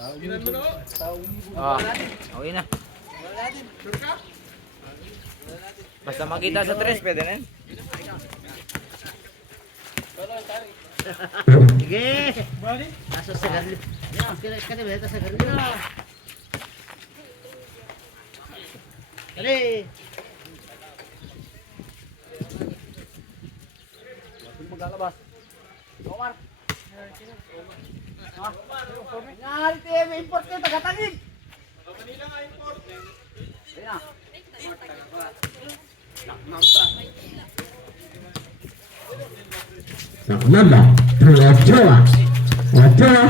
Okay na. Basta makita sa tres, pwede na yun. Sige. Aso sa garli. Kani beta sa garli. Kani. Maglalabas. Omar. Ngali tayo may import kayo tagatagin. Manila nga import. Ayan. Nakmamba. Ochoa. Ochoa.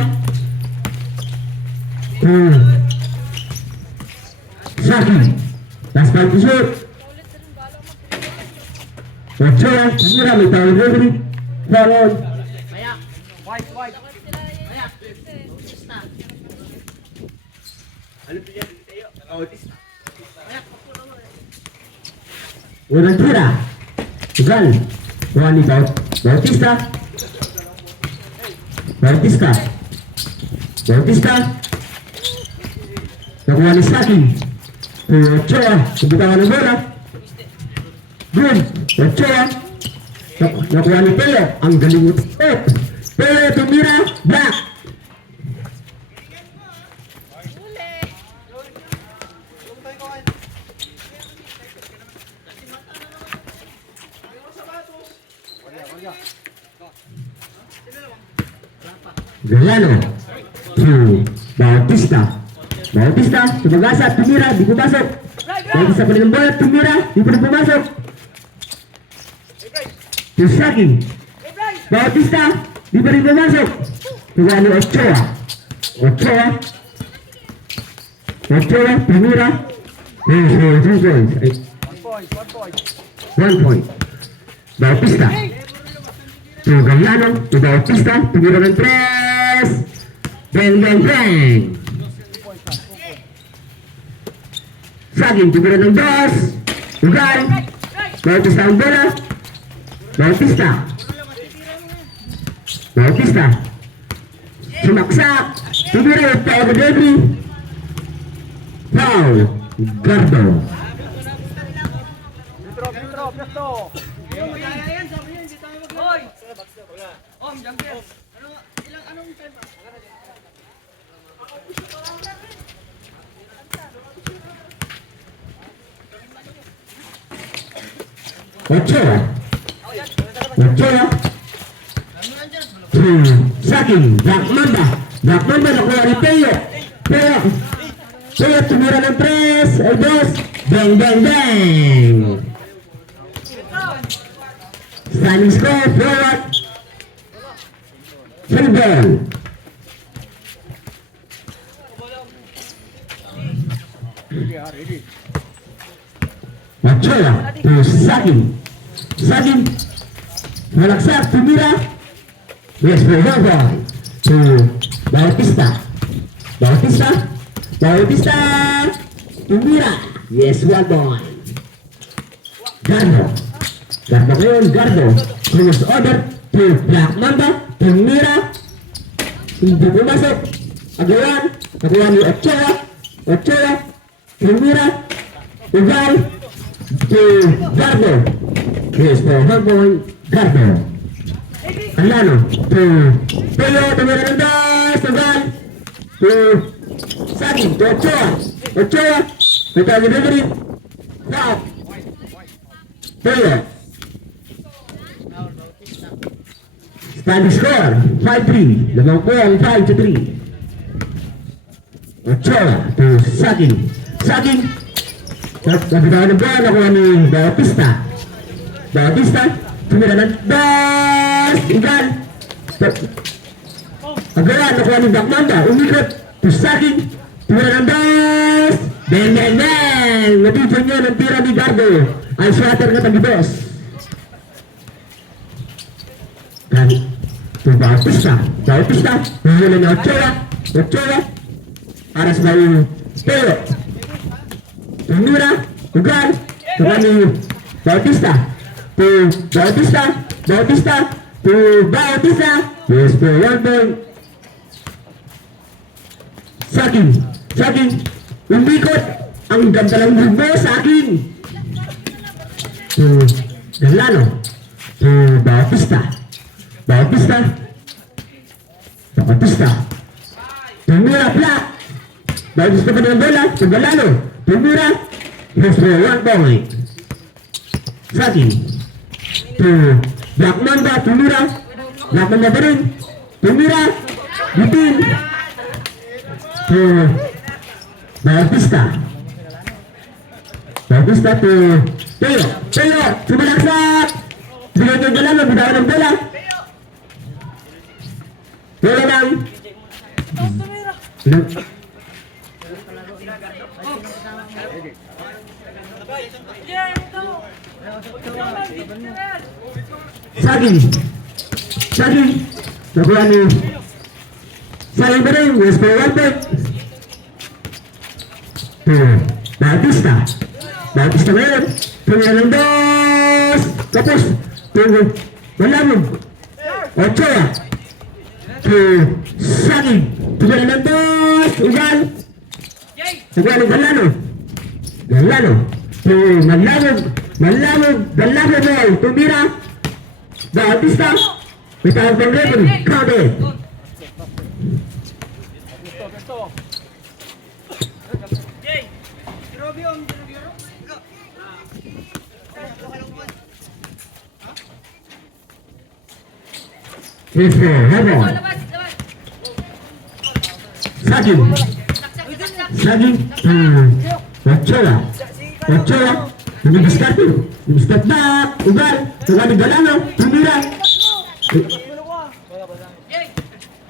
Saki. Last time to shoot. Ochoa. Mira, may tawag referee. Foul. Kaya. White. Kaya. Ano pa yan? Oh, this. Unang tira. Tugal. Juan Bautista. Nakuha ni Saki. Ochoa. Subukan ng bola. Good. Ochoa. Nakuha ni Peo. Ang galing ito. Peo tumira. Back. Gallano to Bautista. Tumagasa, tumira, di pumasok. Bautista pa rin ang bola, tumira, di pa rin pumasok. To Saki. Bautista, di pa rin pumasok. Gallano, Ochoa, tumira. 2 points. 1 point. Bautista. To Gallano, to Bautista, tumira ng 3. Bang! Saging, tumira ng 2. Ugal. Bautista ang bola. Bautista. Sumaksak. Tumira yung Paolo Debri. Foul. Gardo. Presto. Hoy! Jungle. Anong time pa? Ochoa. Saging. Black Mamba nakuha ni Peo. Peo tumira ng 3. Ay 2. Bang! Standing score, forward. Free ball. Ochoa to Saging. Malaksak, tumira. Yes, for her ball. To Bautista. Tumira. Yes, 1 point. Gardo cross order to Black Mamba. Tumira. Hindi pumasok. Agawan. Nakuha ni Ochoa. Tumira. Ugal. To Gardo. Yes, for her point. Gardo. Gallano. To Peo. Tumira ng 2. Ugal. To Saging. To Ochoa. Ito ang delivery. Foul. Peo. Standing score, 5-3. Lamang po ang 5-3. Ochoa to Saging. Nabitawan ng bola, nakuha ni Bautista. Tumira ng 2. Igan. Agawan, nakuha ni Black Mamba. Umikot to Saging. Tumira ng 2. Bang! Natupon niya ng tira ni Gardo. Ang swatter na tagibos. To Bautista. Hula ni Ochoa. Para sa bayo. Peo. Tumira. Ugal. Tuka ni Bautista. To Bautista. Yes, for 1 point. Sa akin. Umikot. Ang ganda ng bubo sa akin. To Galano. To Bautista. Tumira flat. Bautista pa ng bola. To Galano. Tumira. Yes, for 1 point. Sa akin. To Blackman ba? Tumira. Blackman na ba rin? Tumira. Bitin. To Bautista to Teo. Sumalaksak. Bigay ko Galano. Bitawan ng bola. Bola lang. Saging. Nakuha ni Sayang ba rin? Yes, for 1 point. Bautista ngayon. Tumira ng dos. Tapos, Malamog. Ochoa. Saging. Tumira ng dos. Ugal ng Galano. Malamog ball. Tumira. Bautista. May tawag ng referee. Counted. Yes, Hebron. Saging. Ochoa. Nag-diskarte. Step back. Ugal ng Galano. Tumira.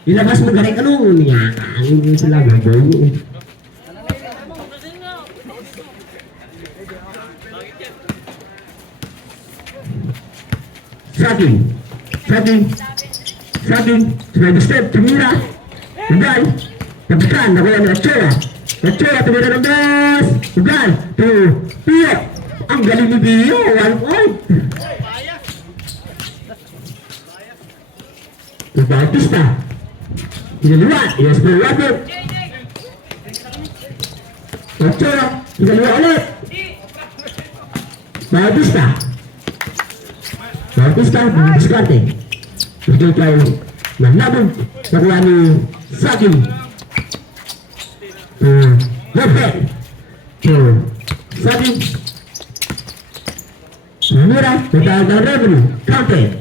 Ilabas mo galing niya. Ano sila gagawin? Saging. Nag-step. Tumira. Ugal. Nabikan. Nakuha ni Ochoa. Tumira ng dos. Ugal. Pio. Ang galing ni Pio. 1 point. Bautista. Pinaliwa. Yes, for 1 point. Ochoa. Pinaliwa ulit. Bautista. Diskarte. Bigay kay Malamog. Nakuha ni Saging. Lopez. Saging. Tumira. Natawag ng referee. Counted.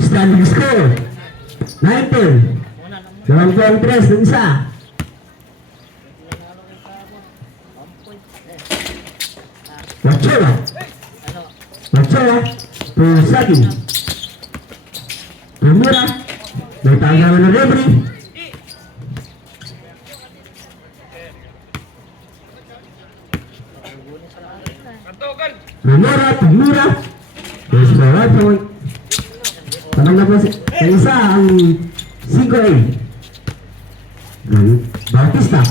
Standing score 9-10. 2-3 ng isa. Ochoa to Saging. Tumira. Natawag ng referee. Tumira. Yes, for 1 point. Tanong na po sa isa ang 5A. Bautista.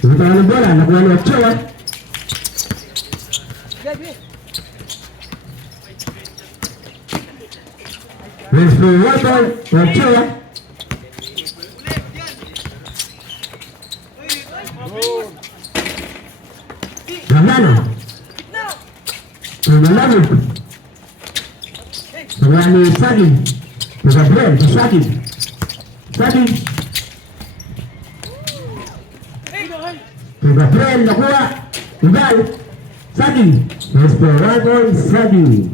Tumatawa ng bola. Nakuha ni Ochoa. Yes, for 1 point. Ochoa. Galano. Malamog. Nakuha ni Saging. Gabriel. Saging. Gabriel. Nakuha. Ugal. Saging. Yes, for 1 point. Saging.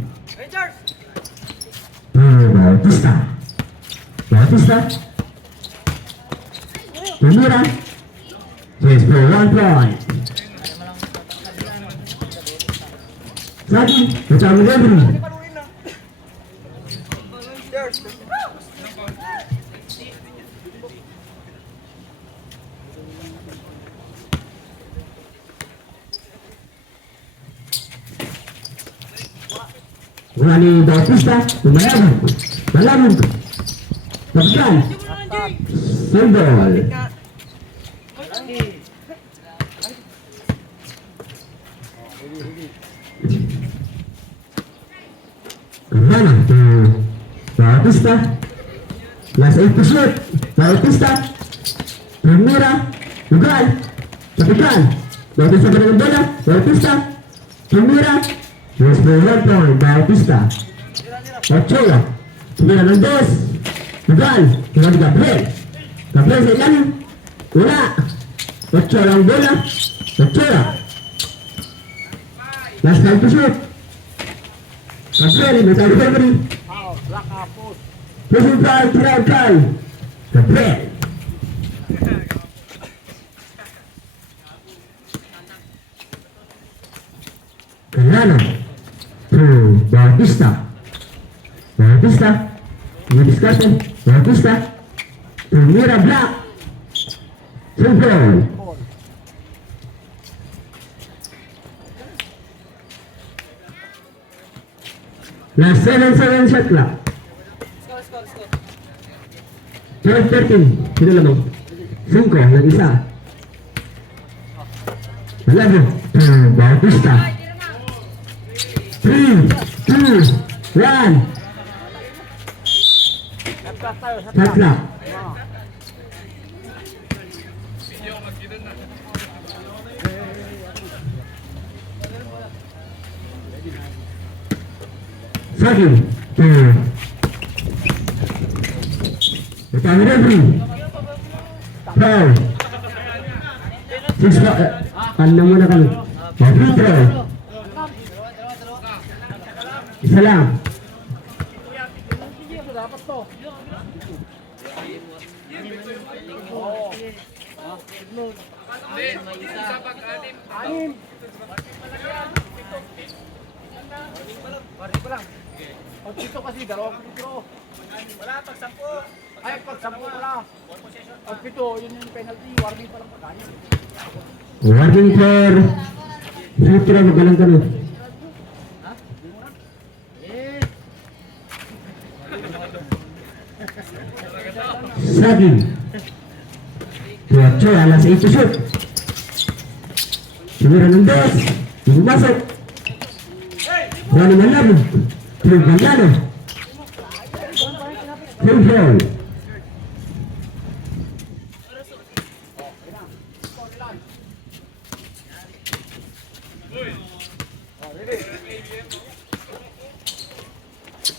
Bautista. Tumira. Yes, for 1 point. Saging. Natawag ng referee. Wala ni Bautista. Malamog. Nabikan. Sembol. Galano to Bautista. Last 8 to shoot. Bautista. Primera. Ugal. Kapitan. Bautista pa ng bola. Bautista. Primera. Yes, for 1 point. Bautista. Ochoa. Primera ng 2. Ugal. Kaya ni Gabriel. Gabriel sa ilalim. Wala. Ochoa lang bola. Ochoa. Last 5 to shoot. Gabriel. May tayo recovery. Pushing foul, try. Gabriel. Cayano. To Bautista. Bautista. Discussion. Bautista. To Mira Black. Football. Last 7 shot clock. 12-13. Sino lamang? 5 ng isa. 11. Bautista. 3, 2, 1. Shot clock. Second. Ang referee. Foul. 6 foul. Ano muna kami? Free throw. Isa lang. Dito kasi dalawang free. Wala, pag 10. Ay, pag 10 wala. Pag 7, yun yung penalty. Warning pa lang pagkain. Warning for free throw. Magalang kami. Saging. Ochoa, alas 8 to shoot. Tumira ng 2. Yung masok. Running ang labog. Through Gangano. Control.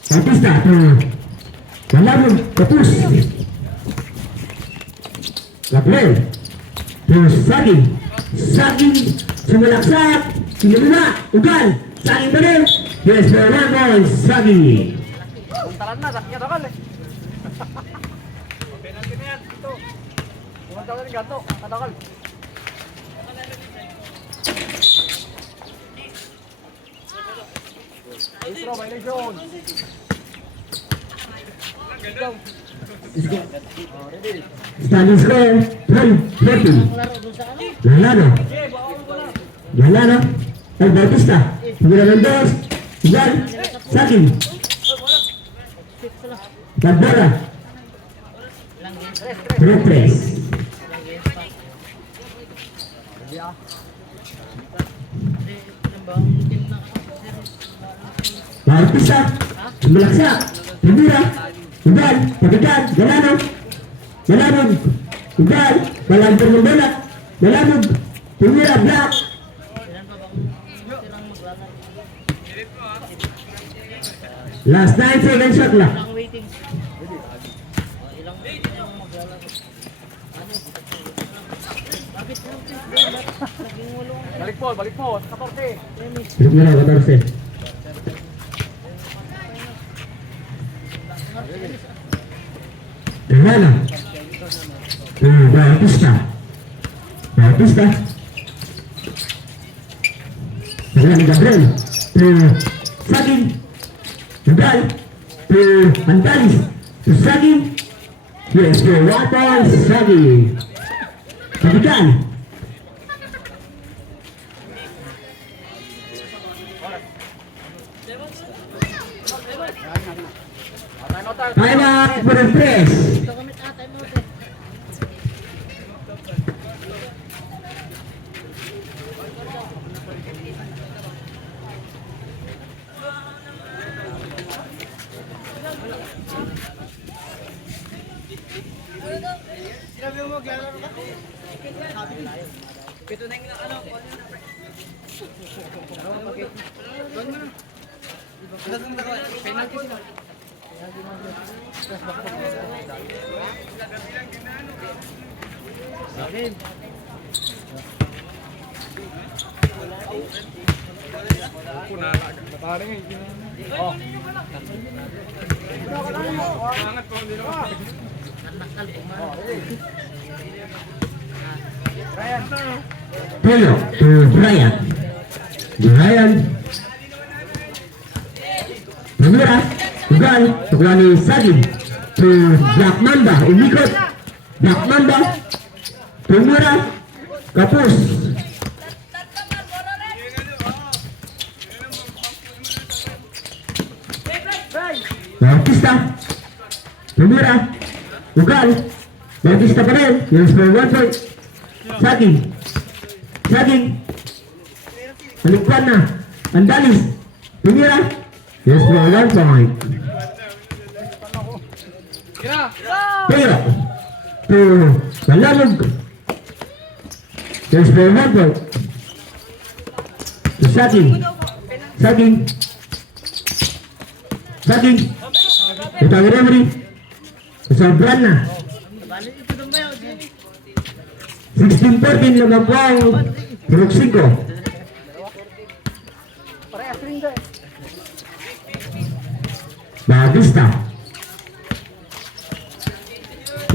Bautista to Galabog, kapus. Gabriel to Saging. Saging sumalaksak. Sinuluna. Ugal. Saging pa rin. Yes, for 1 point. Saging. Puntalan na, sakya nakal eh. Penalty na yan, ito. Puntalan na ganto, kadakal. Intro, violation. Standing score 12-14. Lalano. Lalano. Ay, Bautista. Tumira ng 2. Ugal. Saging. Barbara. 3-3. Bautista. Sumalaksak. Tumira. Ugal. Pabigan. Galanog. Galanog. Ugal. Balagpag ng bola. Galanog. Tumira. Black. Last 9 seconds shot lang. Balik po, 14. Balik mo na, 14. Gana. Bautista. Bautista. Gana Gabriel. Saging. Ugal. Antalis. Saging. Yes, water. Saging. Kapitan. Time out for the press. Sinabi mo maglalaro ka? Pito na yung ano. Penalty sila. Sakin. Oh. Pelo to Brian. Brian. Pemira. Ugal. Nakuha ni Sagin. To Black Mamba. Umikot. Black Mamba. Pemira. Kapus. Bautista. Pemira. Ugal. Bautista pa rin. Yes, for 1 point. Saging. Saging. Halikpan na. Andalis. Pemira. Yes, for 1 point. Pero. To Malamog. Yes, for 1 point. To Saging. Saging. Saging. Ito ang referee. Sobrang na. Balik ito doon ba yun? 16-14 naman po ang Turok 5. Parehas rin doon. Bautista.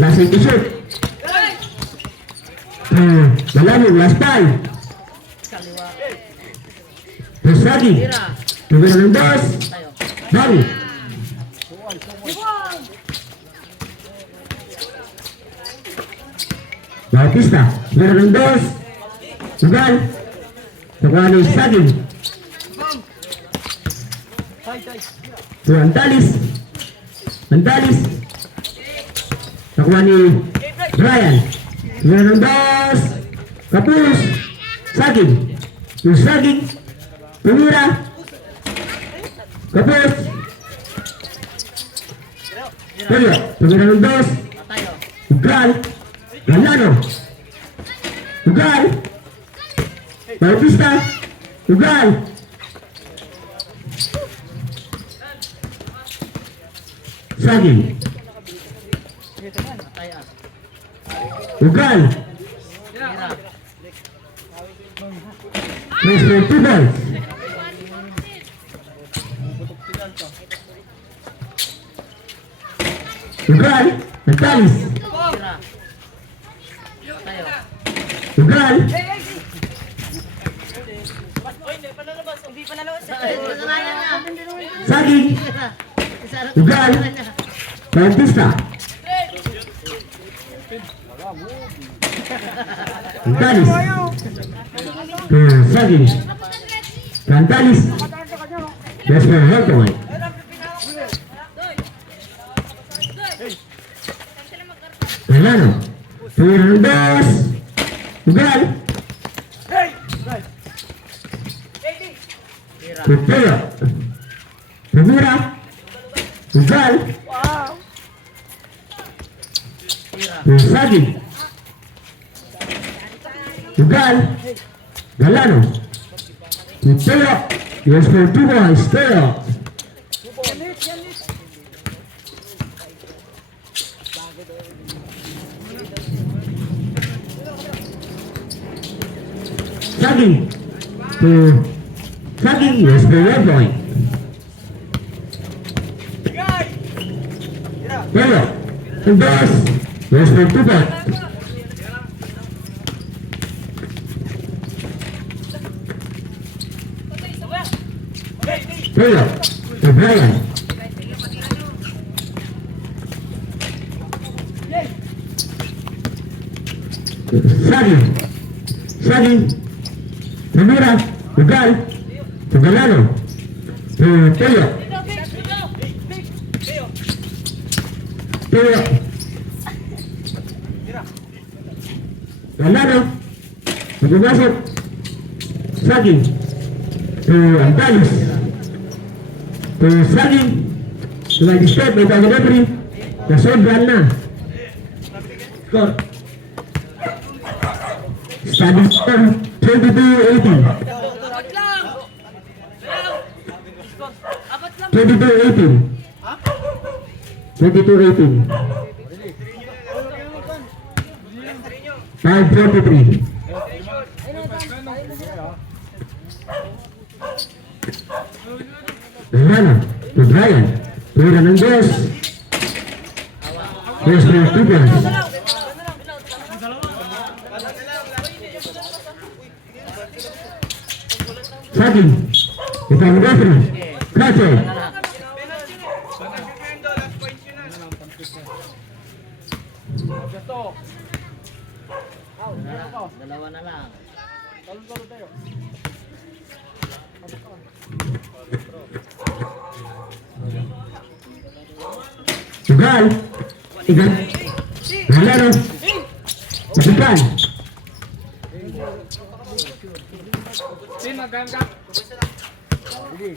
Last 8 to shoot. Malamig, last 5. Tosagi. Tugin ng 2. Bang. Bautista. Tugin ng 2. Tugal. Nakuha ni Saging. To Andalis. Andalis. Nakuha ni Brian. Tugin ng 2. Kapus. Saging. Yung Saging. Pemira. Kapus. Pero, tugin ng 2. Ugal. Galano. Ugal. Bautista. Ugal. Saging. Ugal. Mr. Tubal. Ugal. Natalis. Ugal. Saging. Ugal. Bautista. Natalis. Saging. Natalis. Yes, for help away. Galano. Tugin ng 2. Ugal. Pupero. Pemira. Ugal. Saging. Ugal. Galano. Pupero. Yes, for 2 points. Pero. Saging. Saging. Yes, for 1 point. Pero. Undas. Yes, for 2 points. Pero. Brian. Saging. Saging. Pemira. Ugal. Galano. Pero. Pero. Galano. Pagmasok. Saging. Andalis. Saging. Sila disturb. May tayo referee. Nasobran na. Score. Starting score 22-18. 22-18. 22-18. 5:43. Rana to Brian. Pura ng Diyos. Diyos ng Tupas. Saging. Ito ang referee. Kache. Gusto. Dalawa na lang. Talon-talon tayo. Sugal. Igan. Halaro. Pasukan. Sin, maganda. Sige.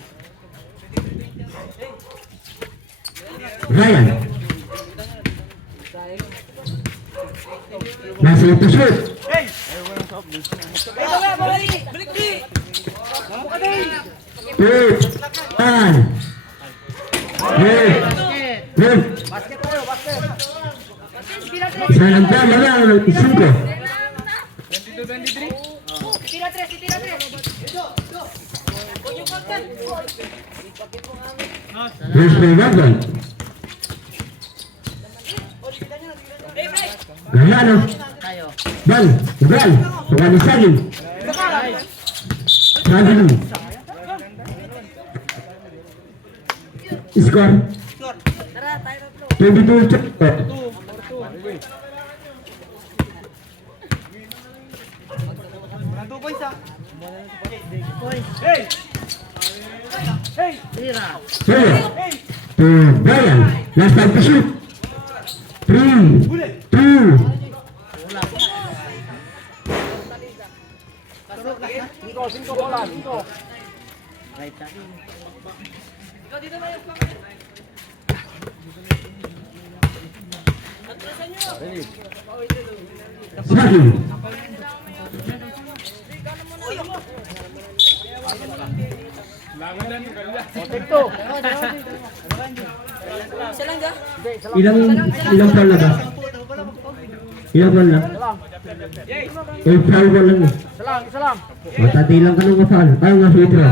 Ryan. Nasa ito shoot. Hey! Eight. Tan. Eight. Eight. Basket tayo, basket. Sa nagdaan na lang ng 5. 22-23. First play Wagwan. Galano. Tayo. Bal. Ugal. Ugal ni Saging. Saging. Score. 22-4. Hey! Hey! Tira. Player. To Brian. Last time to shoot. 3. 2. Ulang. Cinco bola, 5. Right side. Saging. Take 2. Ilang foul na ba? Ilang foul na? Eh, foul ko lang eh. Isa lang, isa lang. Matati lang ka nung ma-foul. Ay, nga free throw.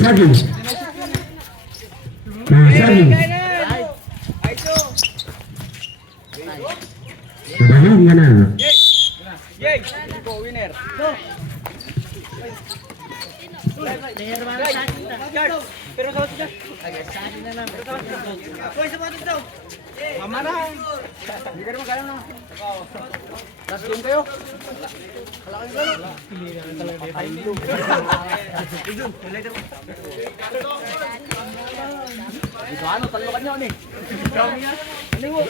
Saging. Saging. Magaling ka na. Yay! Cinco, winner. Player man sa akin na. Pero sa atin dyan. Sa akin na lang. Mama na. Hindi ka naman kaya na. Last game kayo? Kalaking kayo? Ito ano, talukan nyo ni. Ano mo?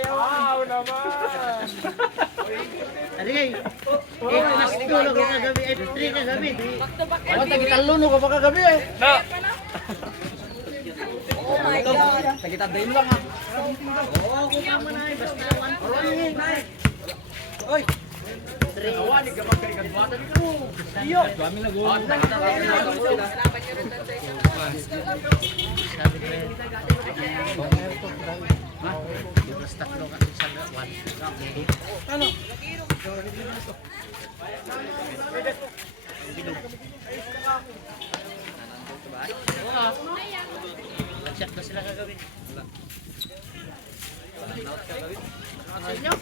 Wow naman! Ari kay. Eh, mas tulog ka gabi. Eh, 3 ka gabi. Ako, tagitalo ka pa kagabi eh. Na! Oh my God! Tagitadayin lang ah. Oy! Awan, ikaw magkarigadwata ni Karo. Iyo! Kami nag-uwi. Mas tatlo kasi sa one. Ano? Nag-shot ba sila kagabi? Sa inyo?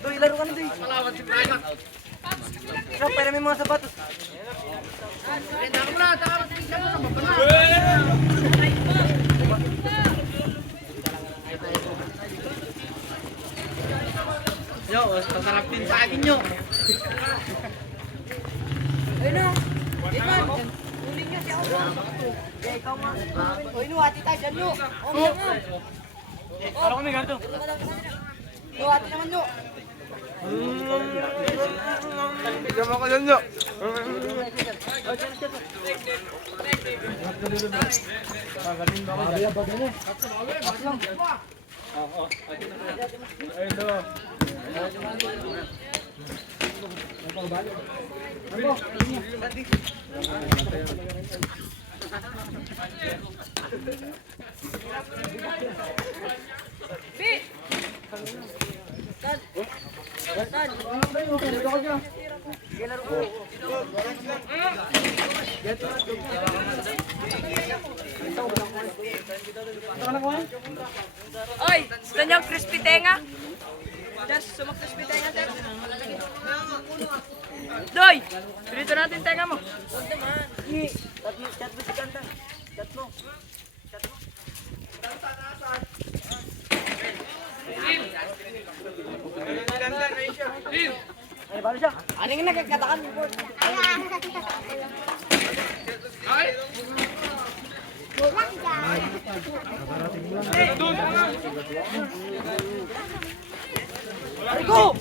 Doy, laro ka na doy. Malawat si Brian. Bro, pera may mga sapatos. Yo, masarap din sa akin nyo. Ayun na. Iman. Uli niya si Awa. O, inuwati tayo dyan, Lu. Parang kami ganito. Inuwati naman, Lu. Bigyan mo ko dyan, Yo. Magaling ba ako dyan? Ayun daw. Oy, gusto niyo crispy tenga? Just sumak crispy tenga, sir. Doy, pinito natin tenga mo. Ano yung nagkatakan mo? Go!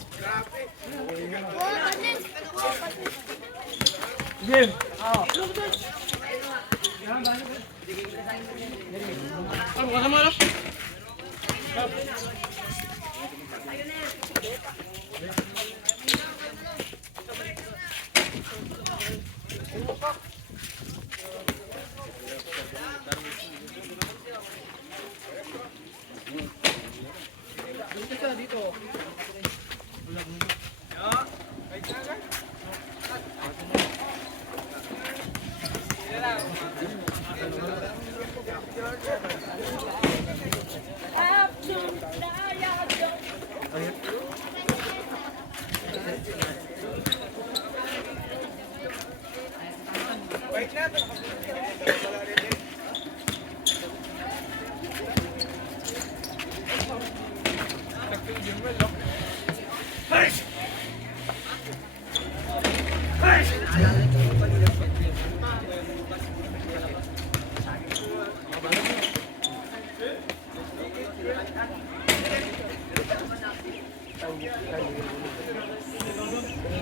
Game. Ano ka naman?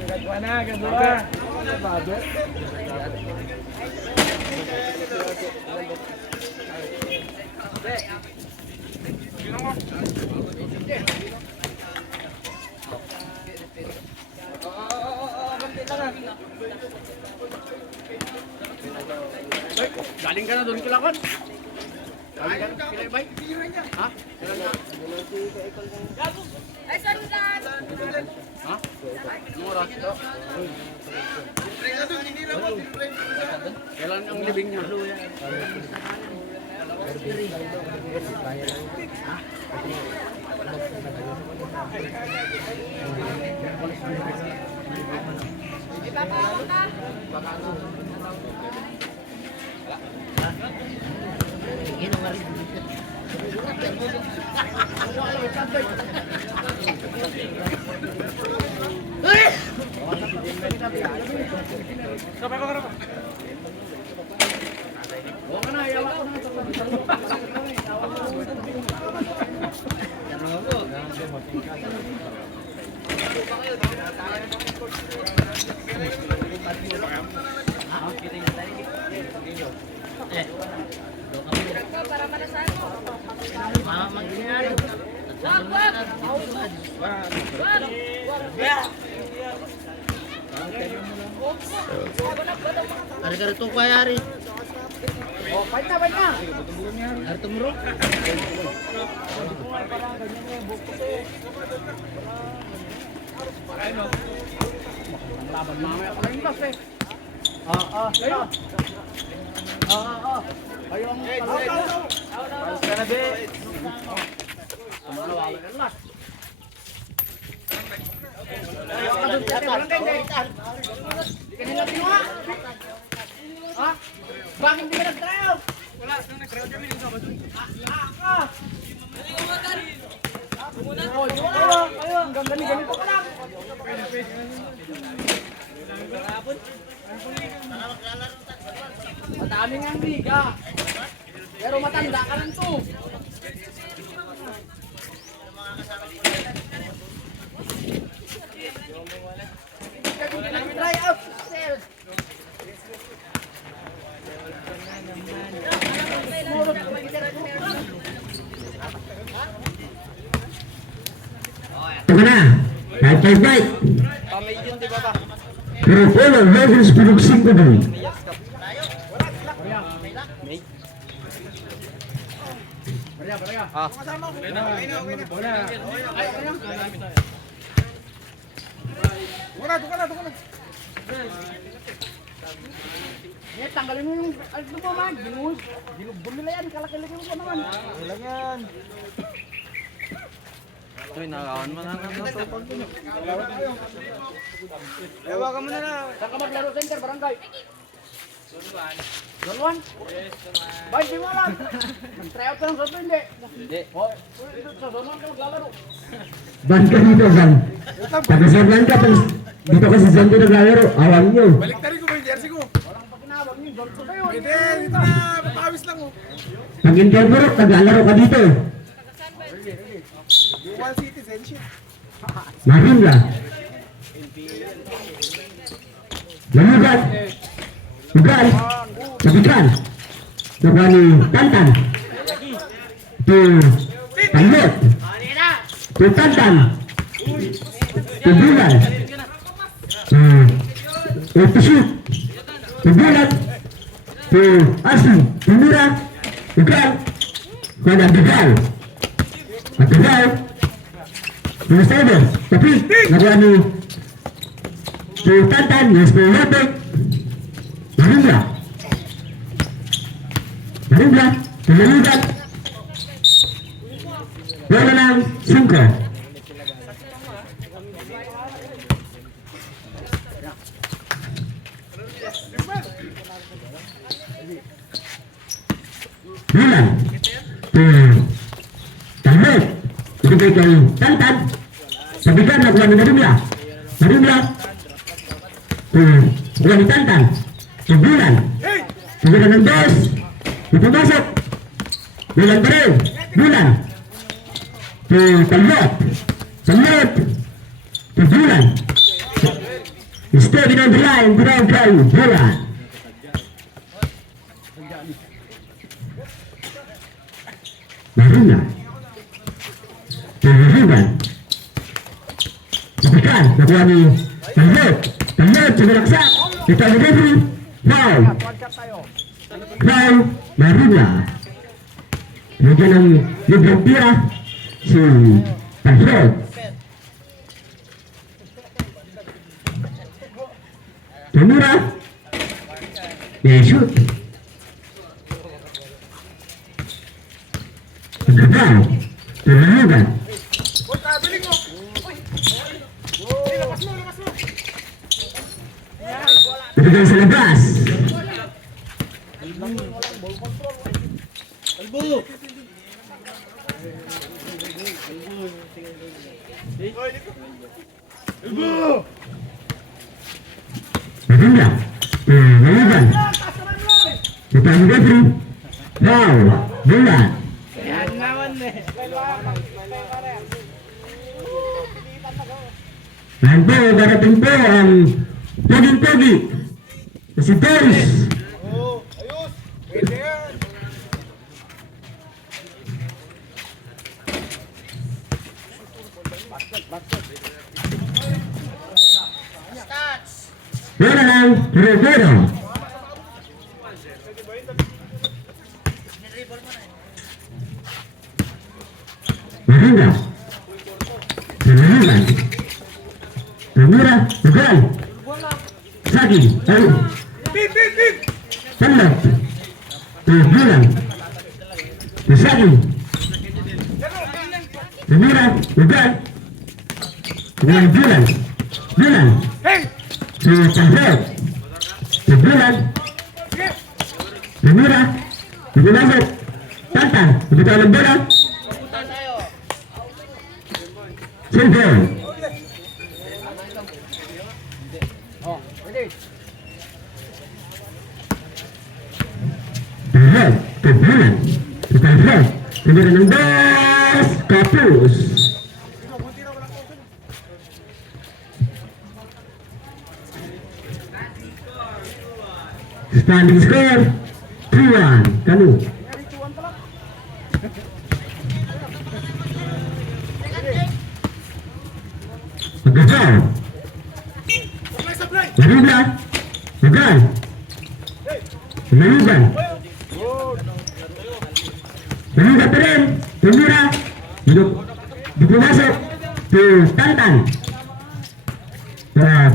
Gadwa na, gadwa. Galing ka na doon kulakon. Galing ka na pilay ha? Ay, sandan! Ha? Anong oras ito? Kailan ang libing niya? Ipapawak ka! Sabay ko karap. Oo ka na, iyawa ko na. Para malasan mo. Mag-inari. Wag, wag! Wag! Ari ka rito kayari. Oh, fight na, fight na. Ari tumuro. Ang laban mamaya pala yung boss eh. Kayo. Kayo ang kalawin. Ayos ka na, be. Kumalawalan ka na. Ayaw ka doon, tete. Walang ganda. Di ka nila pinuha. Ha? Bakit di ka nag-tryout? Wala, saan nag-tryout kami yung sabado? Ka! Oh, kayo, ang galing-galing pa ka lang. Madami nga ang liga. Pero matanda ka lang to. Try out sales. Ito ka na. Fight. Pamilyon, di ba ba? Pero Polo versus Pulog 5 ba? Eh, tanggalin mo yung ano mo man, ginugbol nila yan, kalaki-laki mo pa naman. Wala yan. Uy, nakawan mo na ng tupag ko. Ewa ka muna na. Saan ka maglaro center, barangay? Zone 1? Bakit di mo alam? Nag-try out ka ng Zone 2, hindi? Hindi. Sa Zone 1 ka maglalaro. Ban ka dito, Ban. Taga-Sablan ka, tapos dito ka sa Santo naglalaro. Awang nyo. Baliktarin ko ba yung jersey ko? Walang pakinabang yun, Zone 2 kayo. Pwede, dito na, papawis lang oh. Pag interview, naglalaro ka dito. One citizen shit. Marimla. Lamugat. Ugal. Sabikan. Nagani Tantan. Tu Tayot. Tu Tantan. Tu Bulan. Tu Shoot. Tu Bulan. Tu Asli. Tu Mura. Ugal. Kada Ugal. Ugal. Minnesota, tapi nagani tu Tantan, yes po Robert. Marimla. Tumuligat. Bola ng 5. Bulan. Talbot. Ibigay kay Tantan. Sabikan nakuha ni Marimla. Nakuha ni Tantan. Bulan. Bulan ng 2. Ipumasok. Bulan pa rin. Bulan. Talbot. Bulan. Steady on the line. Ground kay Bulan. Marimla. Bulan. Sabikan, nakuha ni Talbot, sumalaksak. Ito ang referee. Foul. Marimla. Nagyan ng libreng tira si Talbot. Tumira. May shoot. Pagkabaw. Tumulugan. Ibigay sa labas. Marimla. Tumulugan. Ito ang referee. Foul. Bulan. Yan po, darating po ang poging-pogi na si Doris. Ayos! Pwede yan! Bola ng Rodero. Marimla. Tumulugan. Tumira. Ugal. Sagi. Pin! Talbot. Bulan. Sagi. Tumira. Ugal. Bulan. Hey! Talbot. Bulan. Tumira. Ibumasok. Tantan. Ibitaw ng bola. Silver. Red, to Bulan. Total Red, tumira ng 2, Kapus. Standing score, 3-1, Kanu. Magkasal. Maribla. Magal. Malugan. Malugan pa rin. Tumira. Di pumasok. To Tantan.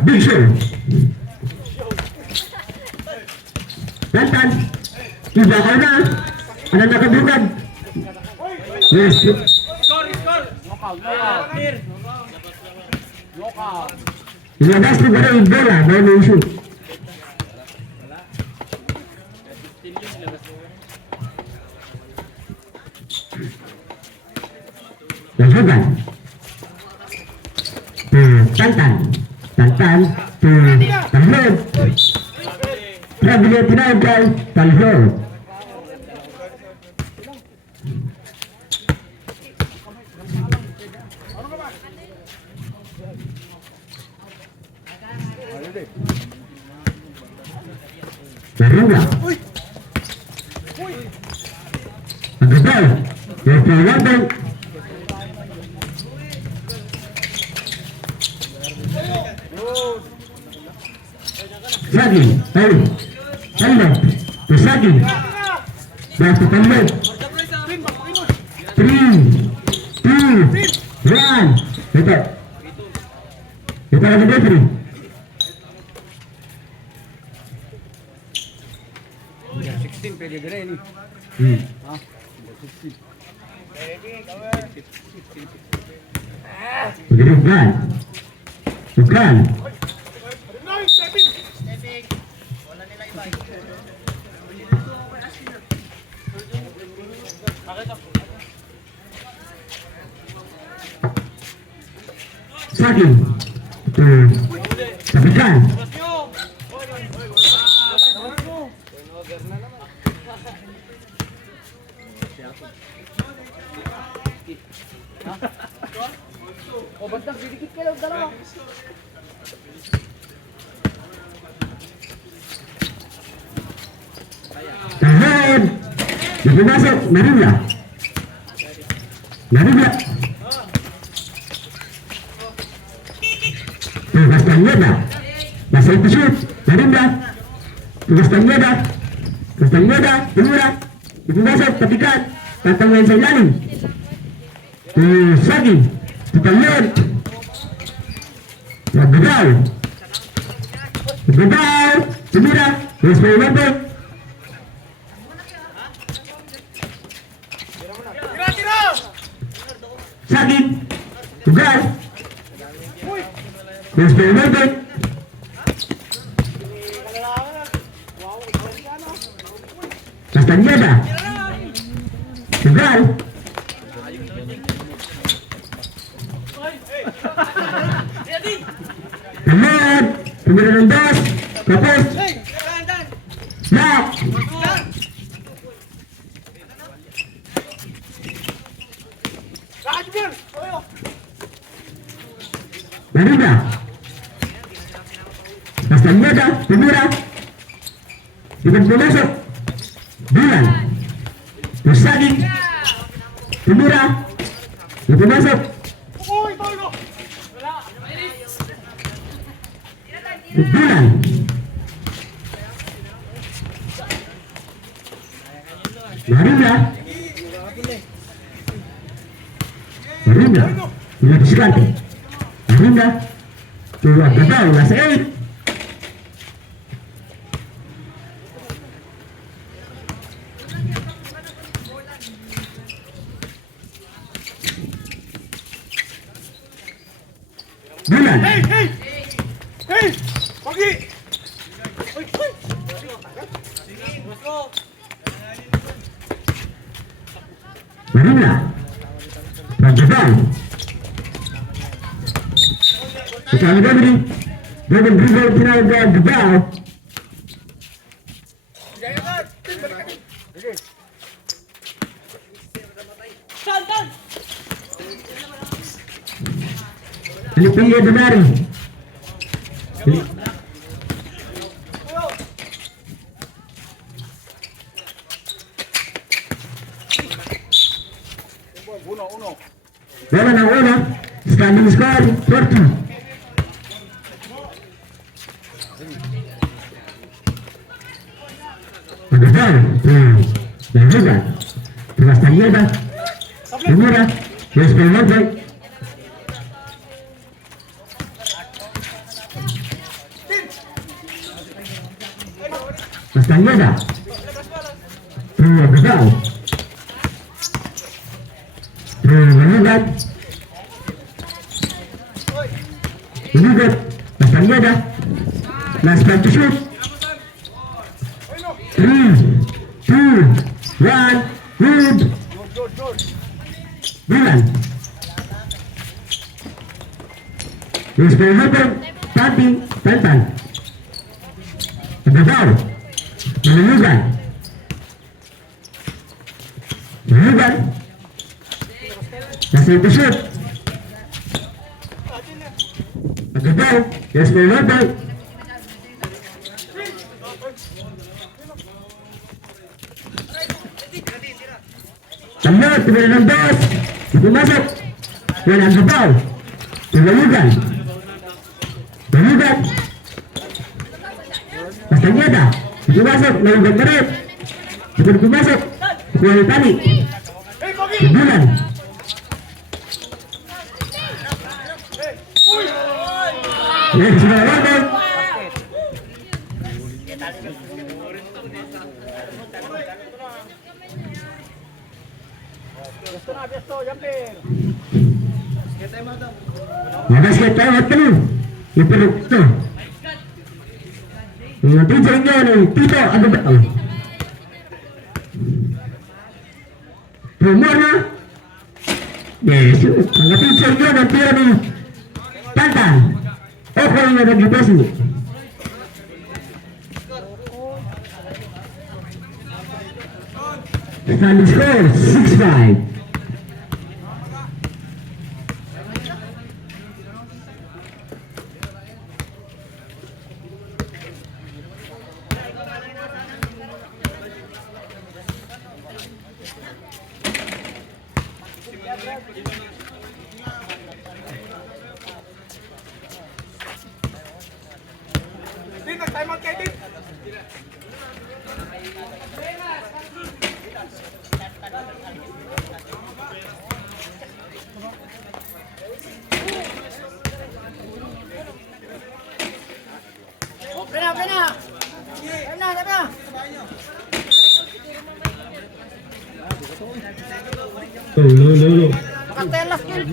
Big Show. Tantan. Iba ka na. Ano nakabukad? Yes. Ilabas ko ba yung bola? Bawal yung shoot. Lajugan. Tantan. Tantan. Talhod. Trabili tinawag kay Talhod. Maruga. Magabal. Yung palawaban. Saging. Ay. Talog. Saging. Basta talog. 3, 2, 1. Ito. Ito ang referee. Bukan. Bukan. Saging. Sabikan. O, basta didikit kayo dalawa. Tahad. Yang masuk Maribla. Maribla. Tugas Tangyeda. Masa itu shoot. Maribla. Tugas Tangyeda. Tugas Tangyeda. Tumura. Itu masuk. Tepikan. Tantang main sa ilalim. Saging. Tutalyon. Nagdadaw. Nagdadaw. Tumira. Tugas pa yung Saging. Tugas. Tugas pa yung Castañeda. Tugas. Tamad. Tumira ng 2. Tapos. Lock. Maribla. Castañeda. Tumira. Tidak pumasok. Bulan. Saging. Tumira. Tidak pumasok. Bulan. Maribla. Maribla. Tidak diskante. Maribla. Tuwag gataw. Last 8. Bulan. Hey! Pagi! Maribla. Pagkabal. Kasama Gabri. Gabri dribble tinawag Gabal. Filipino Donari. Bola na una. Standing score 40. Agafar. La Vega. Castañeda. Primera. Despelote. Castañeda. Agafar. Venegas. Venegas. Castañeda. Last time to shoot. 3, 2, 1, good. Bilan. Despelote. Tati. Tantan. Agafar. Venegas. Venegas. Nasa ito shoot. Agadaw. Yes, may labay. Tamot, tumila ng dos. Pumasok. Wala ang gabaw. Tumalugan. Tumalugan. Castañeda. Pumasok. Nalugan na rin. Pumasok. Kuha ni Tani. Bulan. Yes, sinawagod. Nabasket tayo at kami. Ipalok ito. Yung teacher niyo ng Tito, ano ba? Rumor na? Yes, ang teacher niyo ng tira ni Tantan. Okay na nag-ibas mo. Standing score, 6-5. Din, nag-time out kayo din. Okay na, okay na. Okay na, okay na. Lo. Makatelas kill.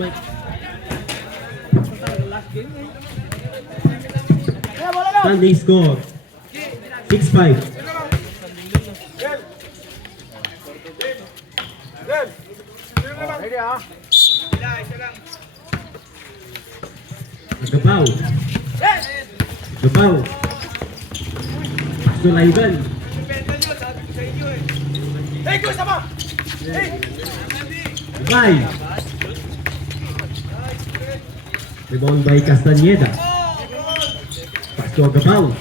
Kaya, bola na. Standing score, 6-5. Del. Del. Sino naman? Ready ah. Agapaw. Agapaw. Sulaiban. Hey, go, sama! Hey! Bye. Rebound by Castañeda. Pass to Agapaw.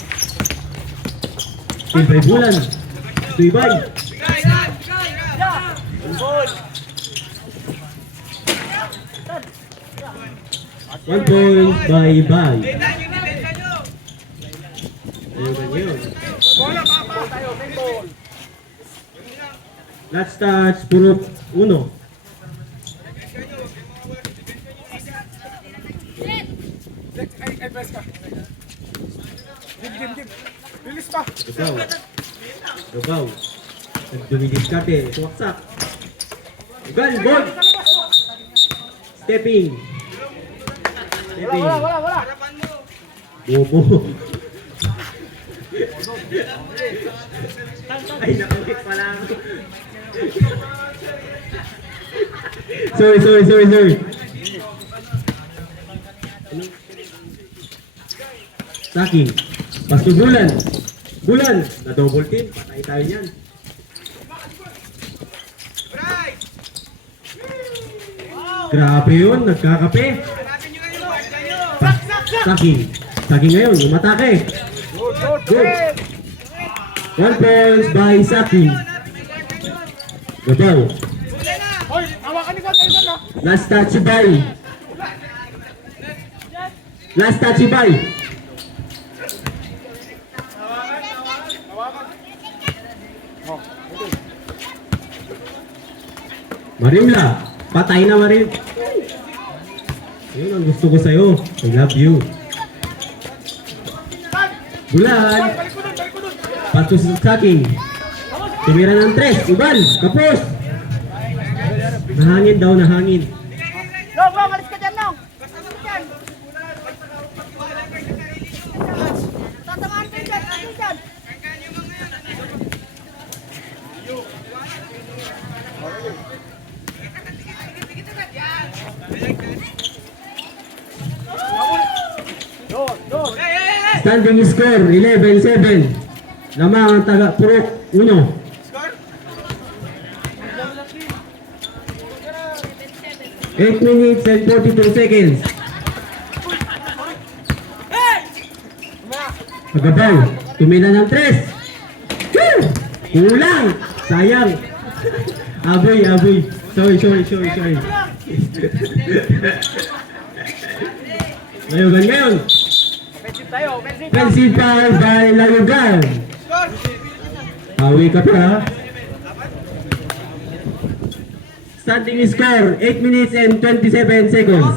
Team by Bulan. Tuibay. One point by Bay. Ayun yun. Bola, papa! Tayo, main ball. Last touch, puro 1. Ay, press ka. Dim. Release pa. Gabaw. Nagdumidiskarte. Suwaksak. Ugal, ball. Stepping. Wala. Bobo. Ay, nakawik pala ako. Sorry. Saki. Pass to Bulan. Na double team. Patay tayo niyan. Grabe yun, nagkakape. Saking. Saking ngayon, umatake. Good. 1 points by Saking. Gabaw. Hoy, hawakan ni Juan, ayun na. Last touch by. Last touch by. Marimla, patay na Marim. Yun ang gusto ko sa'yo. I love you. Bulan. Patos sa Saking. Tumira ng 3. Ubal. Kapos. Nahangin daw, nahangin. Long, long, alis ka dyan, long. Tatamaan kayo dyan, kayo dyan. Standing score, 11-7. Lamang ang taga Purok, 1. 8 minutes and 42 seconds. Pagabaw, tumila ng 3. Woo! Kulang! Sayang! Aboy, aboy. Sorry. Layugan ngayon. Offensive tayo, offensive. Offensive foul by Layugan. Hawi ka pa ha. Standing score, 8 minutes and 27 seconds.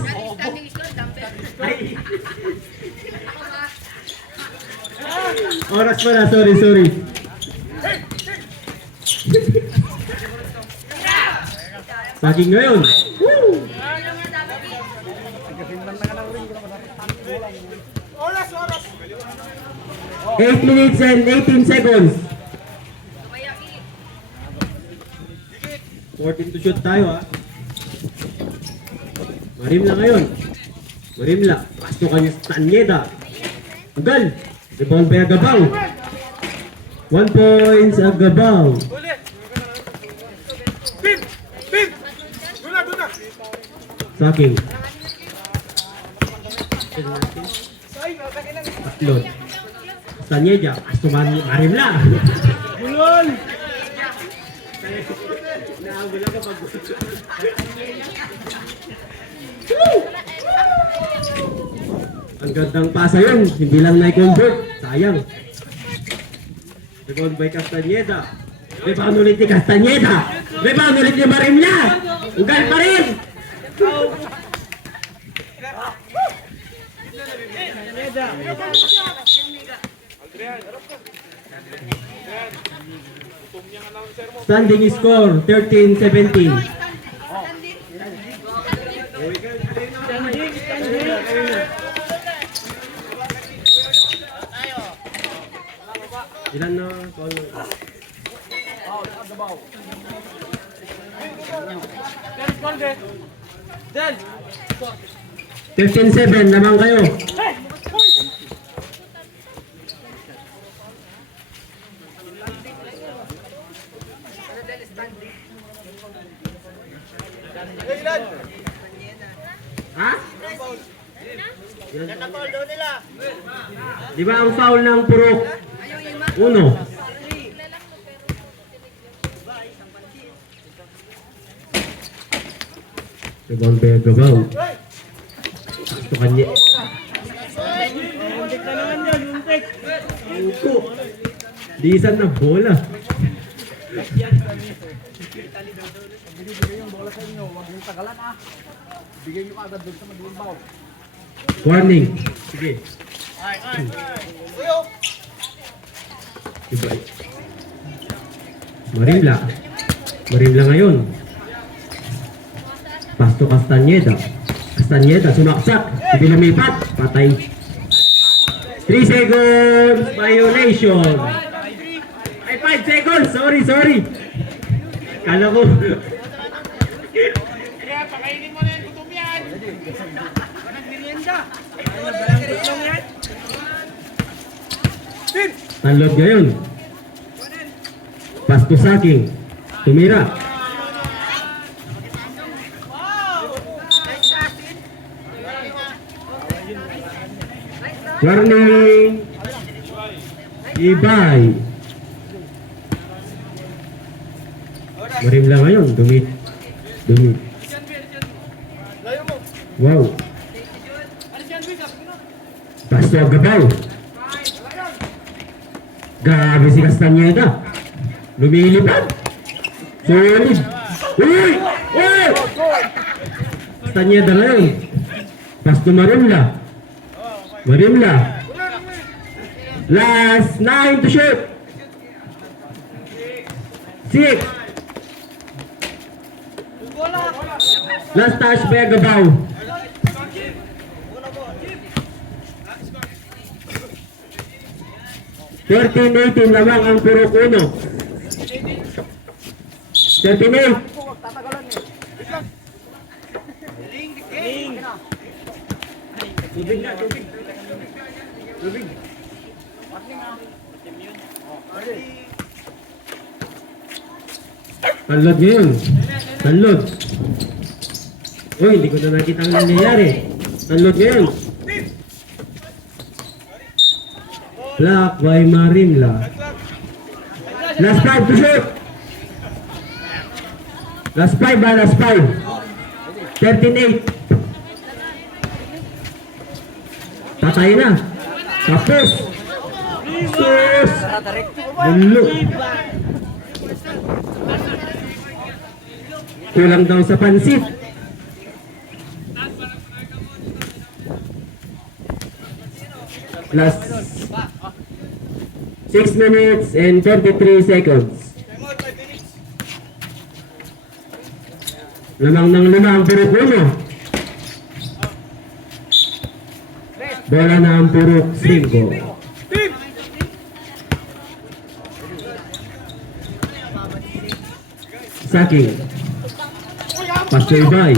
Oras pala, sorry. Saking ngayon. Woo! Oras. 8 minutes and 18 seconds. 14 to shoot tayo ha. Marimla ngayon. Marimla. Pasto ka ni Stanyeda. Agal. Rebound pa Agabaw. 1 point sa Agabaw. Pin! Doon na. Saking. Tatlon. Stanyeda. Pasto ka ni Marimla. Bulol! Nahabol ako pag ang gandang pasa yun, hindi lang na-convert. Sayang. Rebound by Castañeda. Rebound ulit ni Castañeda. Rebound ulit ni Marimla. Ugal pa rin. Standing score 13-17. Ilan na call? 15-7 naman kayo. Ha? Di ba ang foul ng Purok? 1. Rebound by Agabaw. Gusto kanya. Uko. Di isan na bola. Warning. Sige. Diba? Marimla. Marimla ngayon. Pasto Castañeda. Castañeda sumaksak. Hindi lumipat. Patay. 3 seconds. Violation. Ay, 5 seconds. Sorry. Kala ko. Kaya pakainin mo na yung gutom yan. Tanlod ngayon. Pasto Saking. Tumira. Warning. Ibay. Marimla ngayon. Dumi. Wow. Pastor Gabaw. Grabe si Castañeda. Lumilipad. Solid. Uy! Uy! Castañeda ngayon. Pastor Marimla. Last 9 to shoot. 6. Last touch by Gabaw. $13-18 lamang ang purok uno. 13-8. Tanlod ngayon. Tanlod. Uy, hindi ko na nakita ang nangyayari. Tanlod ngayon. Block by Marimla. Last 5 to shoot. Last 5 ba? Last 5. 13-8. Patay na. Tapos. Sus. Bulo. Kulang daw sa pansit. Last 6 minutes and 33 seconds. Lamang ng lima ang purok uno. Bola na ang purok 5. Saking. Pastor Bay.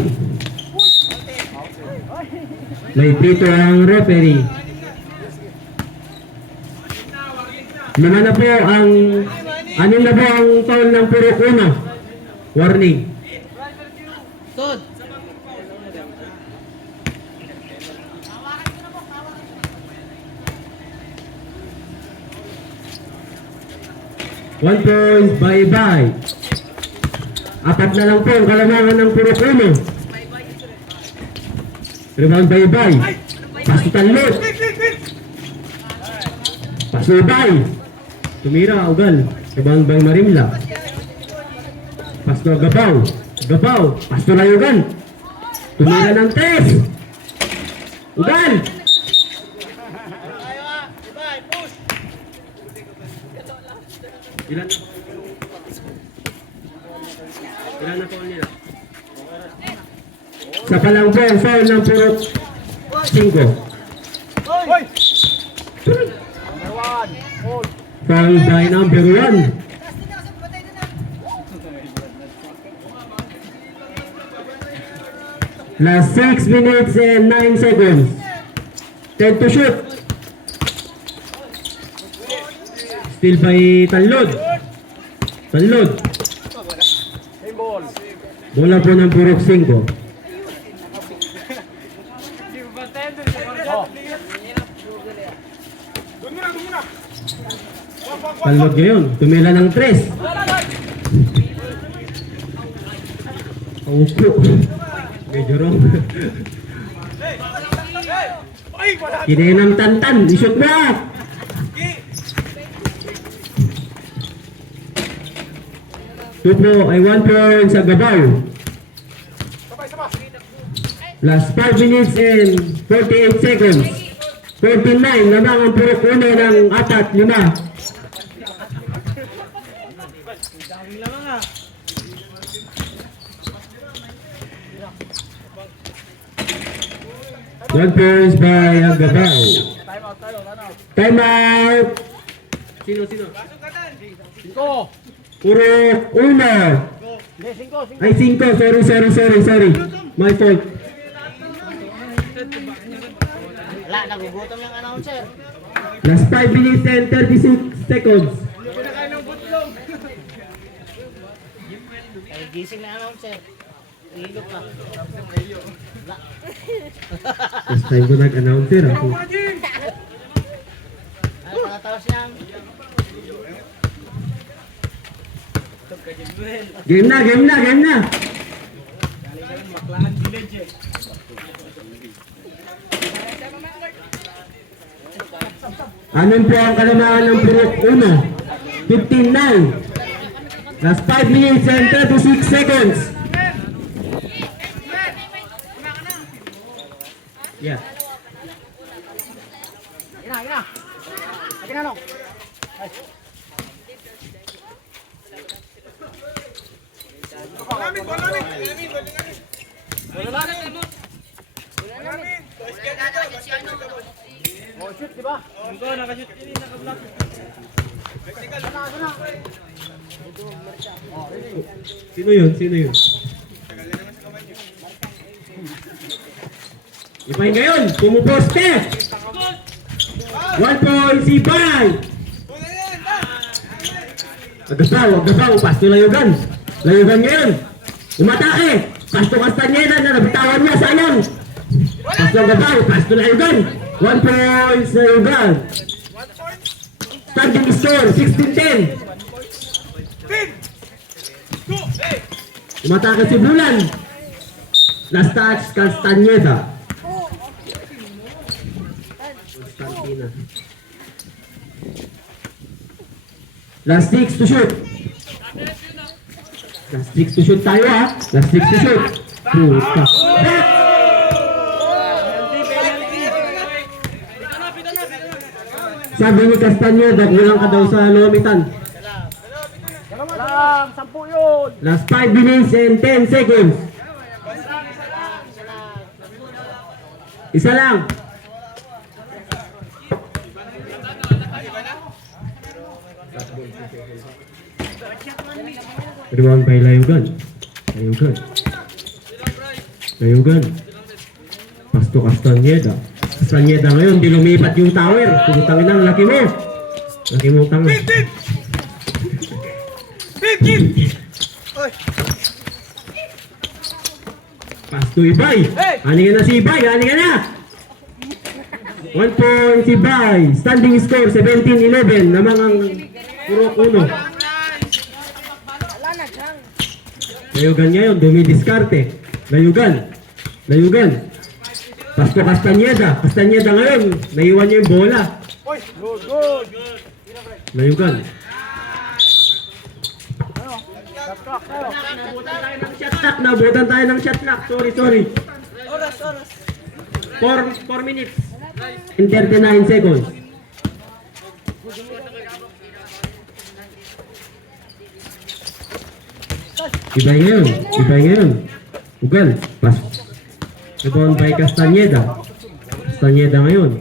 May pito ang referee. Lima na po ang anim na po ang foul ng purok uno. Warning. Tod. 1 point bye-bye. Apat na lang po ang kalamangan ng purok uno. Rebound bye-bye. Paso Tanlod. Paso Bay. Tumira ugal. Rebound by Marimla. Pasto Gabaw. Pasto Layugan. Tumira ng test. Ugal. Ilan na po nila? Sa palang po ang foul ng purok 5. Foul by number 1. Last 6 minutes and 9 seconds. 10 to shoot. Still by Tanlod. Bola po ng purok 5. Tanlod ngayon. Tumila ng 3. Paupo. Medyo wrong. Kinenang Tantan. Isot na. Tupo ay 1 point sa Gabaw. Last 5 minutes and 48 seconds. 49 lamang ang purok uno ng 4-5. One point by Gabaw. Time out. Sino? Purok uno. Ay, 5. Sorry. My fault. Wala, nagugutom yung announcer. Last 5 minutes and 36 seconds. Ay, gising na announcer. Ilog pa. Wala. Last time ko nag-announcer ako. Nakatawas niyang. Game na, game na, game na. Anong po ang kalamaan ng Purok 1? 15-9. Last 5 minutes and 36 seconds. Yeah. Ina. Lagi na, no? Balamin. Oh, shoot, di ba? Sino yun? Sino yun? Ipay ngayon, pumuposte! 1 point si Bay! Agabaw, Pasto Layugan! Layugan ngayon! Umatake! Pasto Castañeda na nabitawan niya, sayang! Pasto Agabaw, Pasto Layugan! 1 point sa Layugan! Starting score, 16-10! Umatake si Bulan! Last touch, Castañeda! Constantina. Last 6 to shoot. Last 6 to shoot tayo ha. Last 6 to shoot. Puta. Sabi ni Castañeda, kulang ka daw sa lumitan. Lang, 10 yun. Last 5 minutes and 10 seconds. Isa lang. Rebound by Layugan. Pasto Castañeda. Castañeda ngayon, di lumipat yung tower. Putangin ang laki mo. Laki mo tanga. Pasto Ibay. Haningan na si Ibay. Haningan na. 1 point si Ibay. Standing score 17-11. Namang ang Purok 1. Layugan ngayon, dumidiskarte. Layugan. Pasto Castañeda ngayon, naiwan niya yung bola. Good. Layugan. Nabutan tayo ng shot clock. Sorry. Oras. 4 minutes. In 39 seconds. Ibay ngayon. Ugal. Rebound by Castañeda ngayon.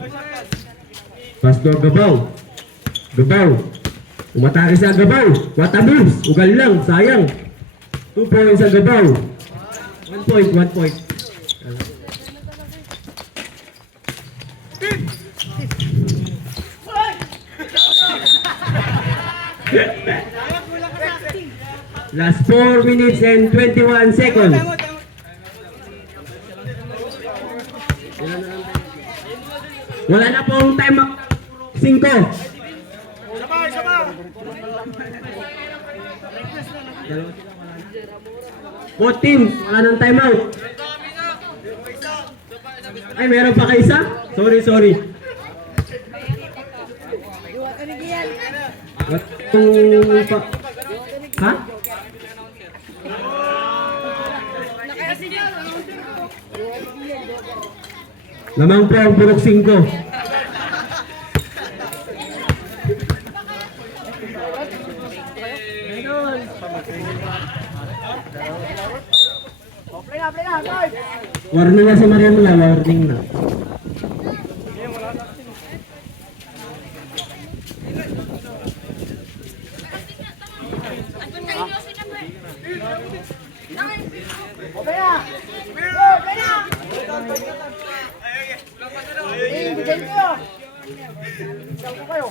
Pasto Agabaw. Umatake sa Agabaw. Watabus. Ugal lang. Sayang. 2 points sa Agabaw. 1 point. Last 4 minutes and 21 seconds. Wala na pong time up. 5. Sabay. 14. Wala nang time out. Ay, meron pa kayo isa? Sorry. What? Ha? Lamang po ang Purok 5. Play na, guys. Warning na si Mariamla, warning na. Okay na. Bigyan kayo. Bigyan ko kayo.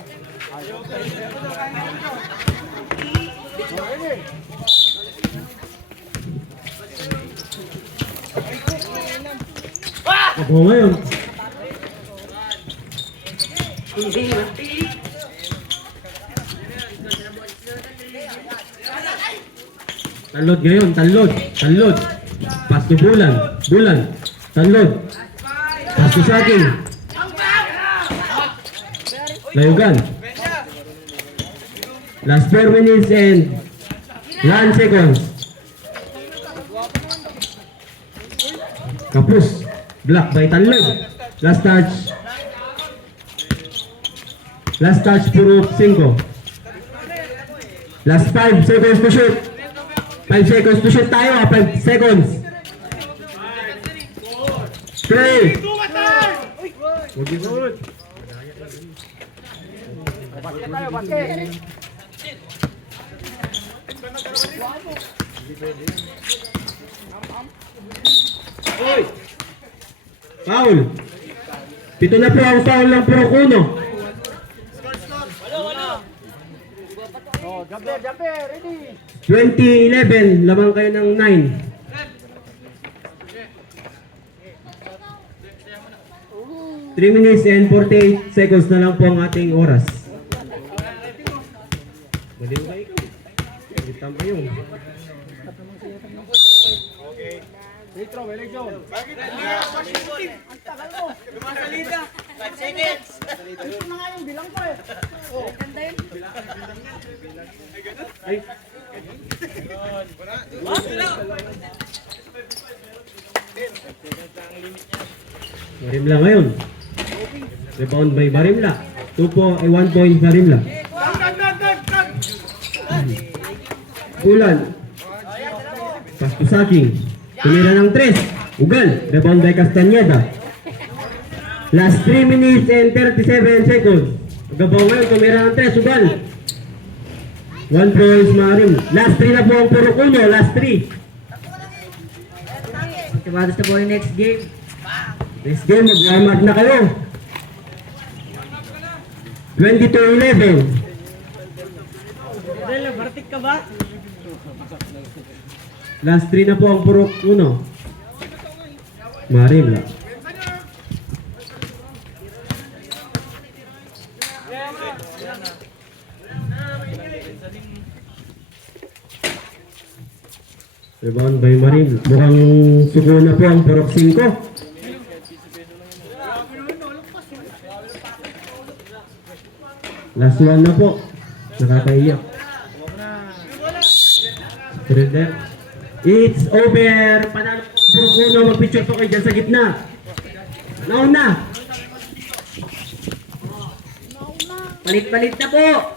Ako ngayon. Talod ngayon, talod. Talod. Pass to Bulan. Bulan. Talod. Pass to Saking. Layugan. Last 4 minutes and 1 seconds. Kapus. Block by Talod. Last touch. Last touch puro 5. Last 5 seconds to shoot. 5 seconds to shoot tayo. 5 seconds. 3. Foul. 7 na po ang foul ng Puro Kuno. Oh, jumper, ready. 2011, lamang kayo ng 9. Three minutes and 48 seconds na lang po ang ating oras. Baliw ba ikaw? Balitan pa yung. Free throw, election. Ang tagal mo. Lumasalita. 5 seconds. Ito na nga yung bilang ko eh. Ganda yun. Ay, Marimla ngayon. Rebound by Marimla. 1 point Marimla. Bulan. Pass to Saking. Tumira ng 3. Ugal. Rebound by Castañeda. Last 3 minutes and 37 seconds. Gabaw ngayon. Tumira ng 3. Ugal. 1 point Marim. Last 3 na po ang Puro Kuno. Last 3. Activados na po yung next game. Next game, mag-warm-up na kayo. 22-11. Dela, bartik ka ba? Last 3 na po ang Puro Kuno. Marim lang. Rebound by Marim. Mukhang suko na po ang Purok 5. Last 1 na po. Nakakaiyak. Surrender. It's over. Panalo Purok Kuno. Mag-picture po kayo dyan sa gitna. Nauna. Palit-palit na po.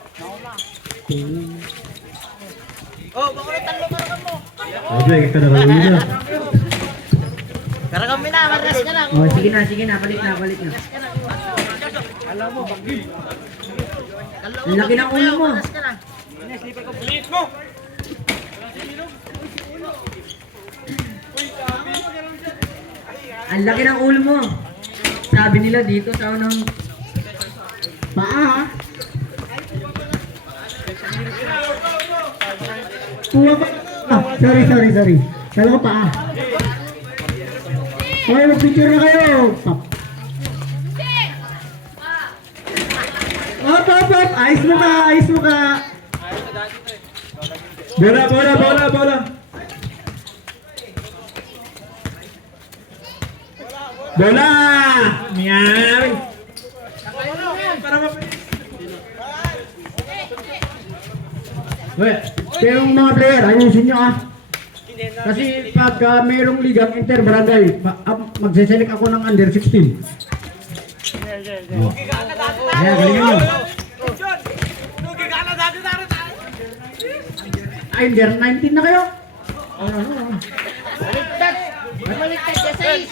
Oh, baka na talo karakan mo. Sabi, kadaralan nila. Karakan mo na, maras ka na. Oh, sige na. Palit na. Alam mo, bagi. Ang laki ng ulo mo. Liit mo. Ang laki ng ulo mo. Sabi nila dito sa unang paa. Kuha pa. Sorry. Kala ko paa. Okay, mag-picture na kayo. Op. Ayos mo ka. Bola. Bola! Yan! Pero mga player, ayusin nyo ah. Kasi pag mayroong ligang inter-barangay, magsiselect ako ng under 16. Ayan, galingan nyo. Ay, under 19 na kayo. Baliktad ka sa is.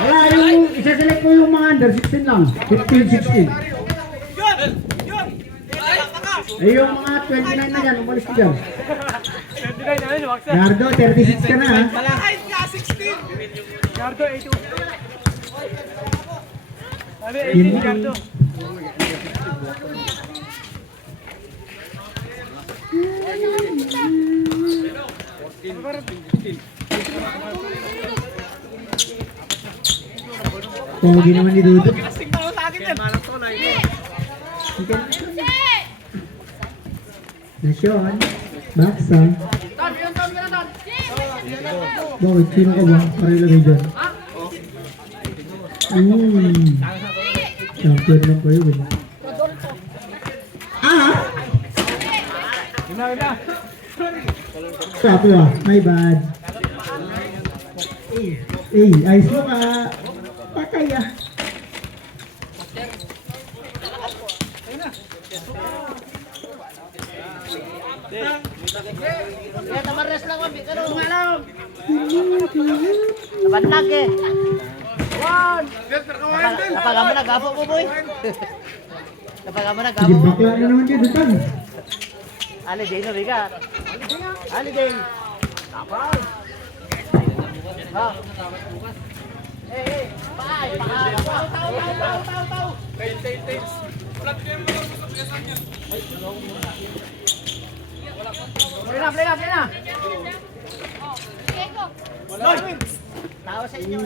Wala, yung isa-select ko yung mga under 16 lang. 15, 16. Eh, yung mga 29 na yan, umalis ko dyan. 29 na yun, waksa. Gardo, 36 ka na ha. Malakay ka, 16. Gardo, 82. Ano, 18 si Gardo. Pogi naman ni Dudut. Kasing mo sa akin yan. Malang to na yun. Nasyon. Baksa. Ton, yun, Bakit? Sino ka ba? Para ilagay dyan. Champion lang kayo. Ina. Sapo ah. My bad. Ayos mo ka. Patay ah. Kaya tamares lang mami. Pero nabanag eh. Napagamo na gafo mo boy. Napagamo na Sige, gafo mo. bakla na naman kayo dutang. Ali day no bigat. Ali day. Ha. Bye. Tao. Play na. Tao sa inyo.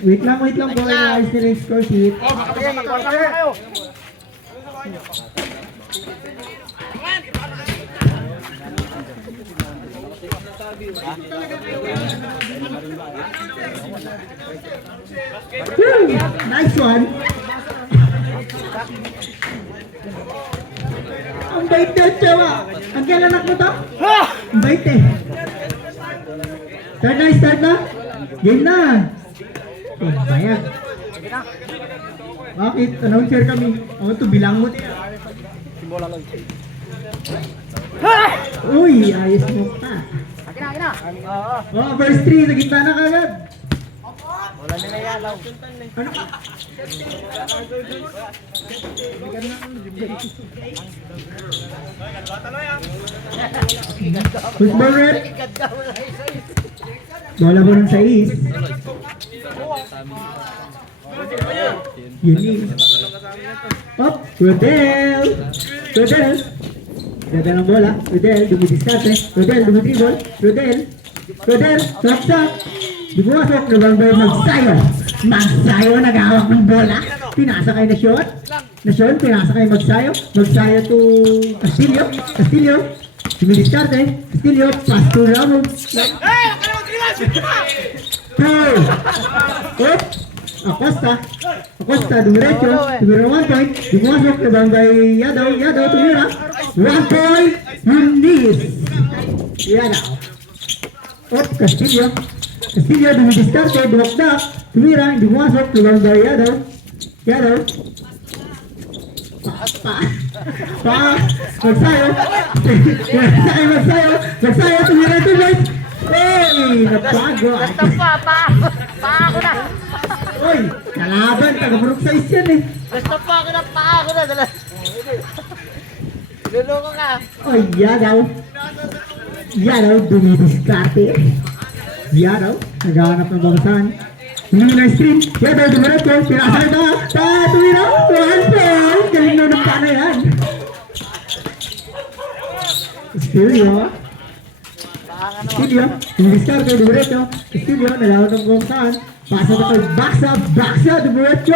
Wait lang po. Ayos nila yung score sheet. Kayo. Nice one. Ang bait na tsawa. Ang kailan anak mo to? Ang bait eh. Start na. Game na. Oh, bayag. Bakit? Announcer kami. Ako to, bilang mo din. Uy, ayos mo pa. Kina. Oh, verse 3. Sa gitna na kagad. Wala na yalaw. Ano ka? Football red. Bola mo ng 6. Yun eh. Up, Rodel. Ganda ng bola. Rodel, dumidiskarte. Rodel, dumidribol. Rodel, saksak. Di bumasok, nabangay magsayo. Nag-hawak ng bola. Pinasa kay Nasyon. Pinasa kay Magsayo. Magsayo to Castillo. Dumidiskarte. Castillo, pass to Ramos. Goal! Up! Acosta, dumiretso, tumira 1 point, dumasok, nabangay Yadaw, tumira, 1 point, Yunis! Yadaw. Up, Castillo, dumidiskarte, dumakdak, tumira, dumasok, nabangay Yadaw, Magsayo, tumira 2 points, hey, nabago. Basta pa ako na. Oy, kalaban, taga-burok sa isyan eh. Basta pa ako na. Dala. Luloko ka. Oy, Yadaw, dumidiskarte. Yadaw, naghahanap ng babasahan. Hindi na screen. Yadaw, dumiretso. Pinasakay ta. Tumira. 1 point. Galing na ng pana yan. Castillo, dumidiskarte, dumiretso. Castillo, naghahanap ng babasahan. Pasa na kay Baksa, dumiretso.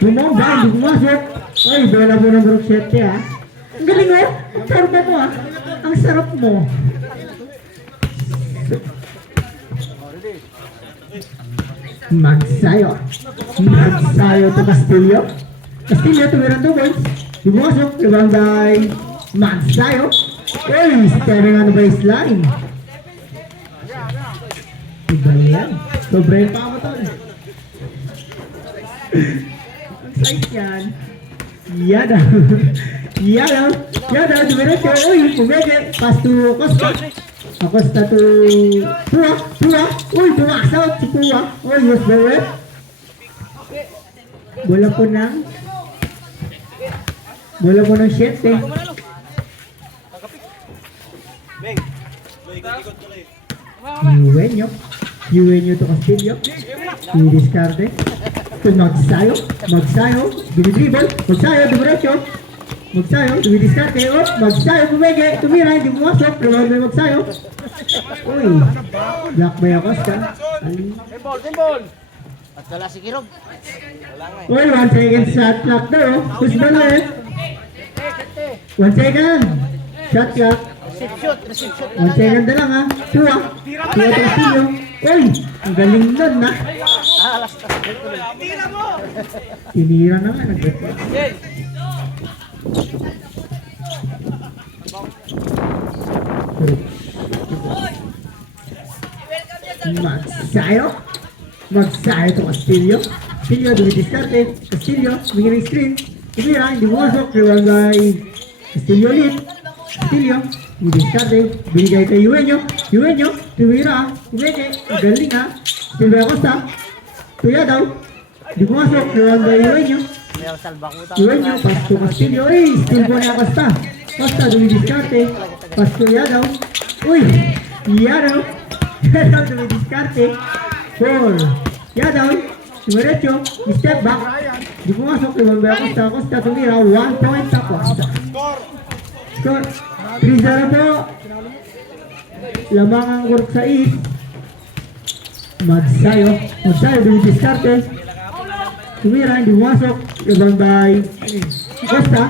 Bumomba, hindi pumasok. Oy, bola mo ng Brook 7 ha. Ang galing oh. Ang sarap mo ah. Ang sarap mo. Magsayo to Castillo. Tumirang 2 points. Di pumasok. Ibang by Magsayo. Oy, staring on the baseline. Iba yan. Sobrang pa ako to. Ang size yan. Yadaw, dumiretso. Uy, pumege. Pass to Acosta to Pua. Uy, pumaksaw si Pua. Uy, was the rep. Bola po ng 7. Yuwenyo to Castillo. Didiskarte. To Magsayo, dumidribol. Magsayo, dumiretso. Dumidiskarte. Magsayo, bumege. Tumira, hindi pumasok. Tumawag na Magsayo. Uy, black by Acosta. Ball. At wala si Kirog. Uy, 1 second shot clock daw. Push ball eh. 1 second. Shot clock. Receive shoot. Receive shoot. 1 second na lang ha. Tuwa. Tuwa Castillo. Uy, ang galing nun na. Last pass. Tinira na nga. Nag-get. Magsayo. Magsayo to Castillo. Castillo, dumidiskarte. Castillo, bigyan ng screen. Tumira, hindi bumasok. Reward by Castillo ulit. Castillo, dumidiskarte. Binigay kay Eugenio. Eugenio, tumira. Eugenio, galing ha. Silvia Costa. Tuya daw. Hindi bumasok. Reward by Eugenio. May salbakutang. Eugenio, pass to Castillo. Uy, still po na Costa. Costa, dumidiskarte. Pass to Yadaw. Uy, Yadaw. Yadaw, dumidiskarte. 4. Yadaw. Diretso. Step back. Di pumasok. Remember Costa. Costa tumira. 1 point sa Costa. Score. 3-0 po. Lamang ang work sa East. Magsayo. Magsayo, dumidiskarte. Tumira, hindi pumasok. Rebound by Costa.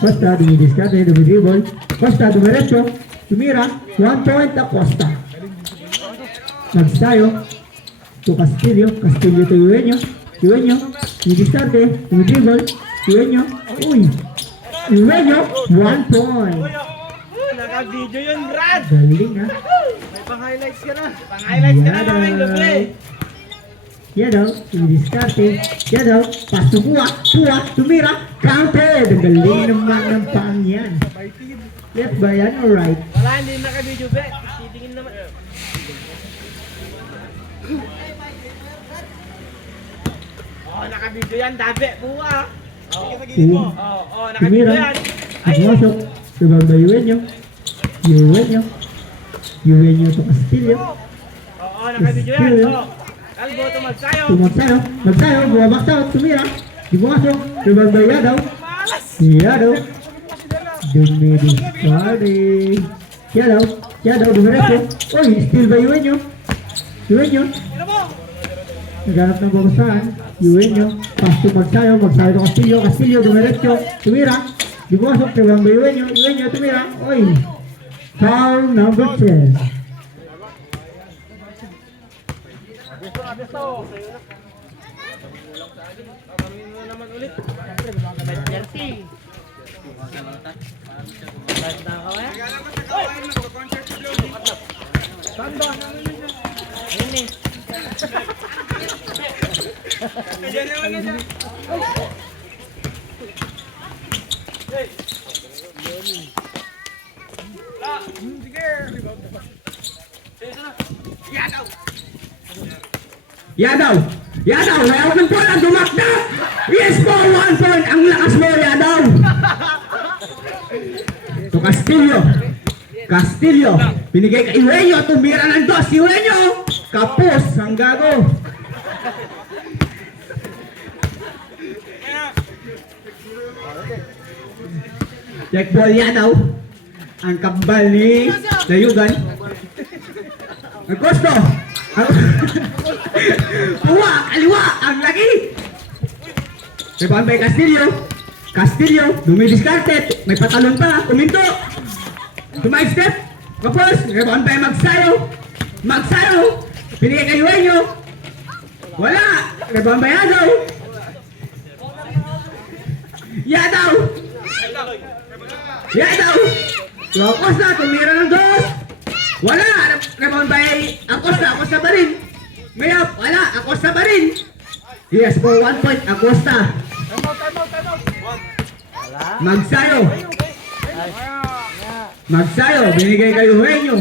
Costa, dumidiskarte, dumidribble. Costa, dumiretso. Tumira, 1 point na Costa. Magsayo. To Castillo. Castillo to Eugenio. Eugenio, dumidiskarte, dumidribble. Eugenio, uy. Eugenio, 1 point. Naka-video yun, Brad! Galing ha. May pang-highlights ka na. Pang-highlights ka na mamang gabi. Yan daw, dumidiskarte. Yan daw, pass to Pua. Pua, tumira, counted. Ang galing naman ng pang yan. Left ba yan or right? Wala, hindi naka-video, be. Titingin naman. Oh, naka-video yan, dabe. Buwa. Pua. Naka-video Tumira, yan. pumasok. Rebound by Eugenio. Eugenio. Eugenio to Castillo. Oo, naka-video yan. Oh. Albo, tumagsayo. Magsayo. Magsayo, bumabak daw. Tumira. Di pumasok. Rebound by Yadaw. Yadaw. Dumidiskarte. Yadaw. Yadaw, dumiretso. Uy, still by Eugenio. Eugenio. Naghanap ng babasahan. Eugenio. Pass to Magsayo. Magsayo to Castillo. Castillo, dumiretso. Tumira. Di pumasok. Rebound by Eugenio. Eugenio, tumira. Uy. Foul number 10. Yadaw! Yadaw! Mayroon ng bola! Dumakda! Yes po! 1 point! Ang lakas mo, Yadaw! To Castillo! Castillo! Binigay kay Eugenio! Tumira ng dos! Eugenio! Kapos! Ang gago! Check ball Yadaw! Ang kambal ni Layugan! Ang Costo! Puwa! Kaliwa! Ang lagi! Rebound by Castillo. Castillo, dumidiskarte. May patalon pa. Kuminto. Tumay step. Kapos. Rebound by Magsayo. Magsayo. Pinigay kay Eugenio. Wala. Rebound by Yadaw. Yadaw. Yadaw. Acosta, tumira ng dos. Wala. Rebound by Acosta. Acosta pa rin. Mayop. Wala. Acosta pa rin. Yes, for 1 point. Acosta. Magsayo. Magsayo. Binigay kay Eugenio.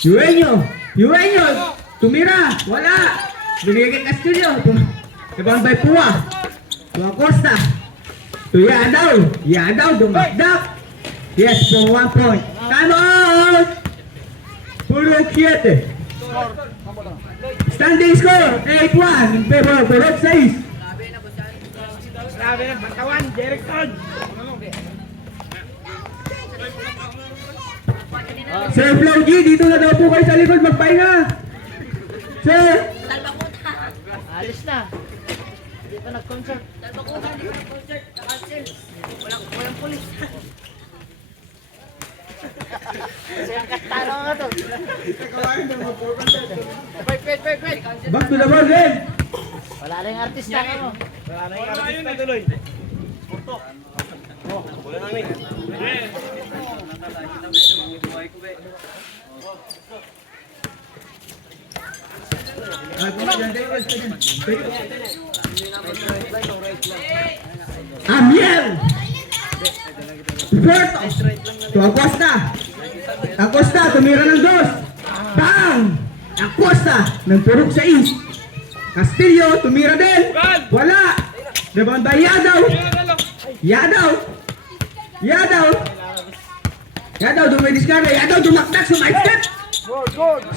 Eugenio. Eugenio. Tumira. Wala. Binigay kay Castillo. Rebound by Pua. To Acosta. To Yadaw. Yadaw. Dumakdak. Yes, for 1 point. Time out. Puro 7. Standing score, 8-1 in favor of the red size. Grabe na, batawan, Jerickson. Sir Flowgy, dito na daw po kayo sa likod magpahinga. Sir, Alis na. Hindi pa nag-concert. Walang pulis. Kasi ang katalo nga to. Wait. Back to the ball game. Wala na yung artista ka mo. Wala na yung artista tuloy. Amiel. Puerto. To Acosta. Acosta, tumira ng dos. Bang! Acosta, nagpurok sa is. Castillo, tumira din. Wala. Rebound by Yadaw. Yadaw, dumidiskarte. Yadaw, dumaktak, sumaistep.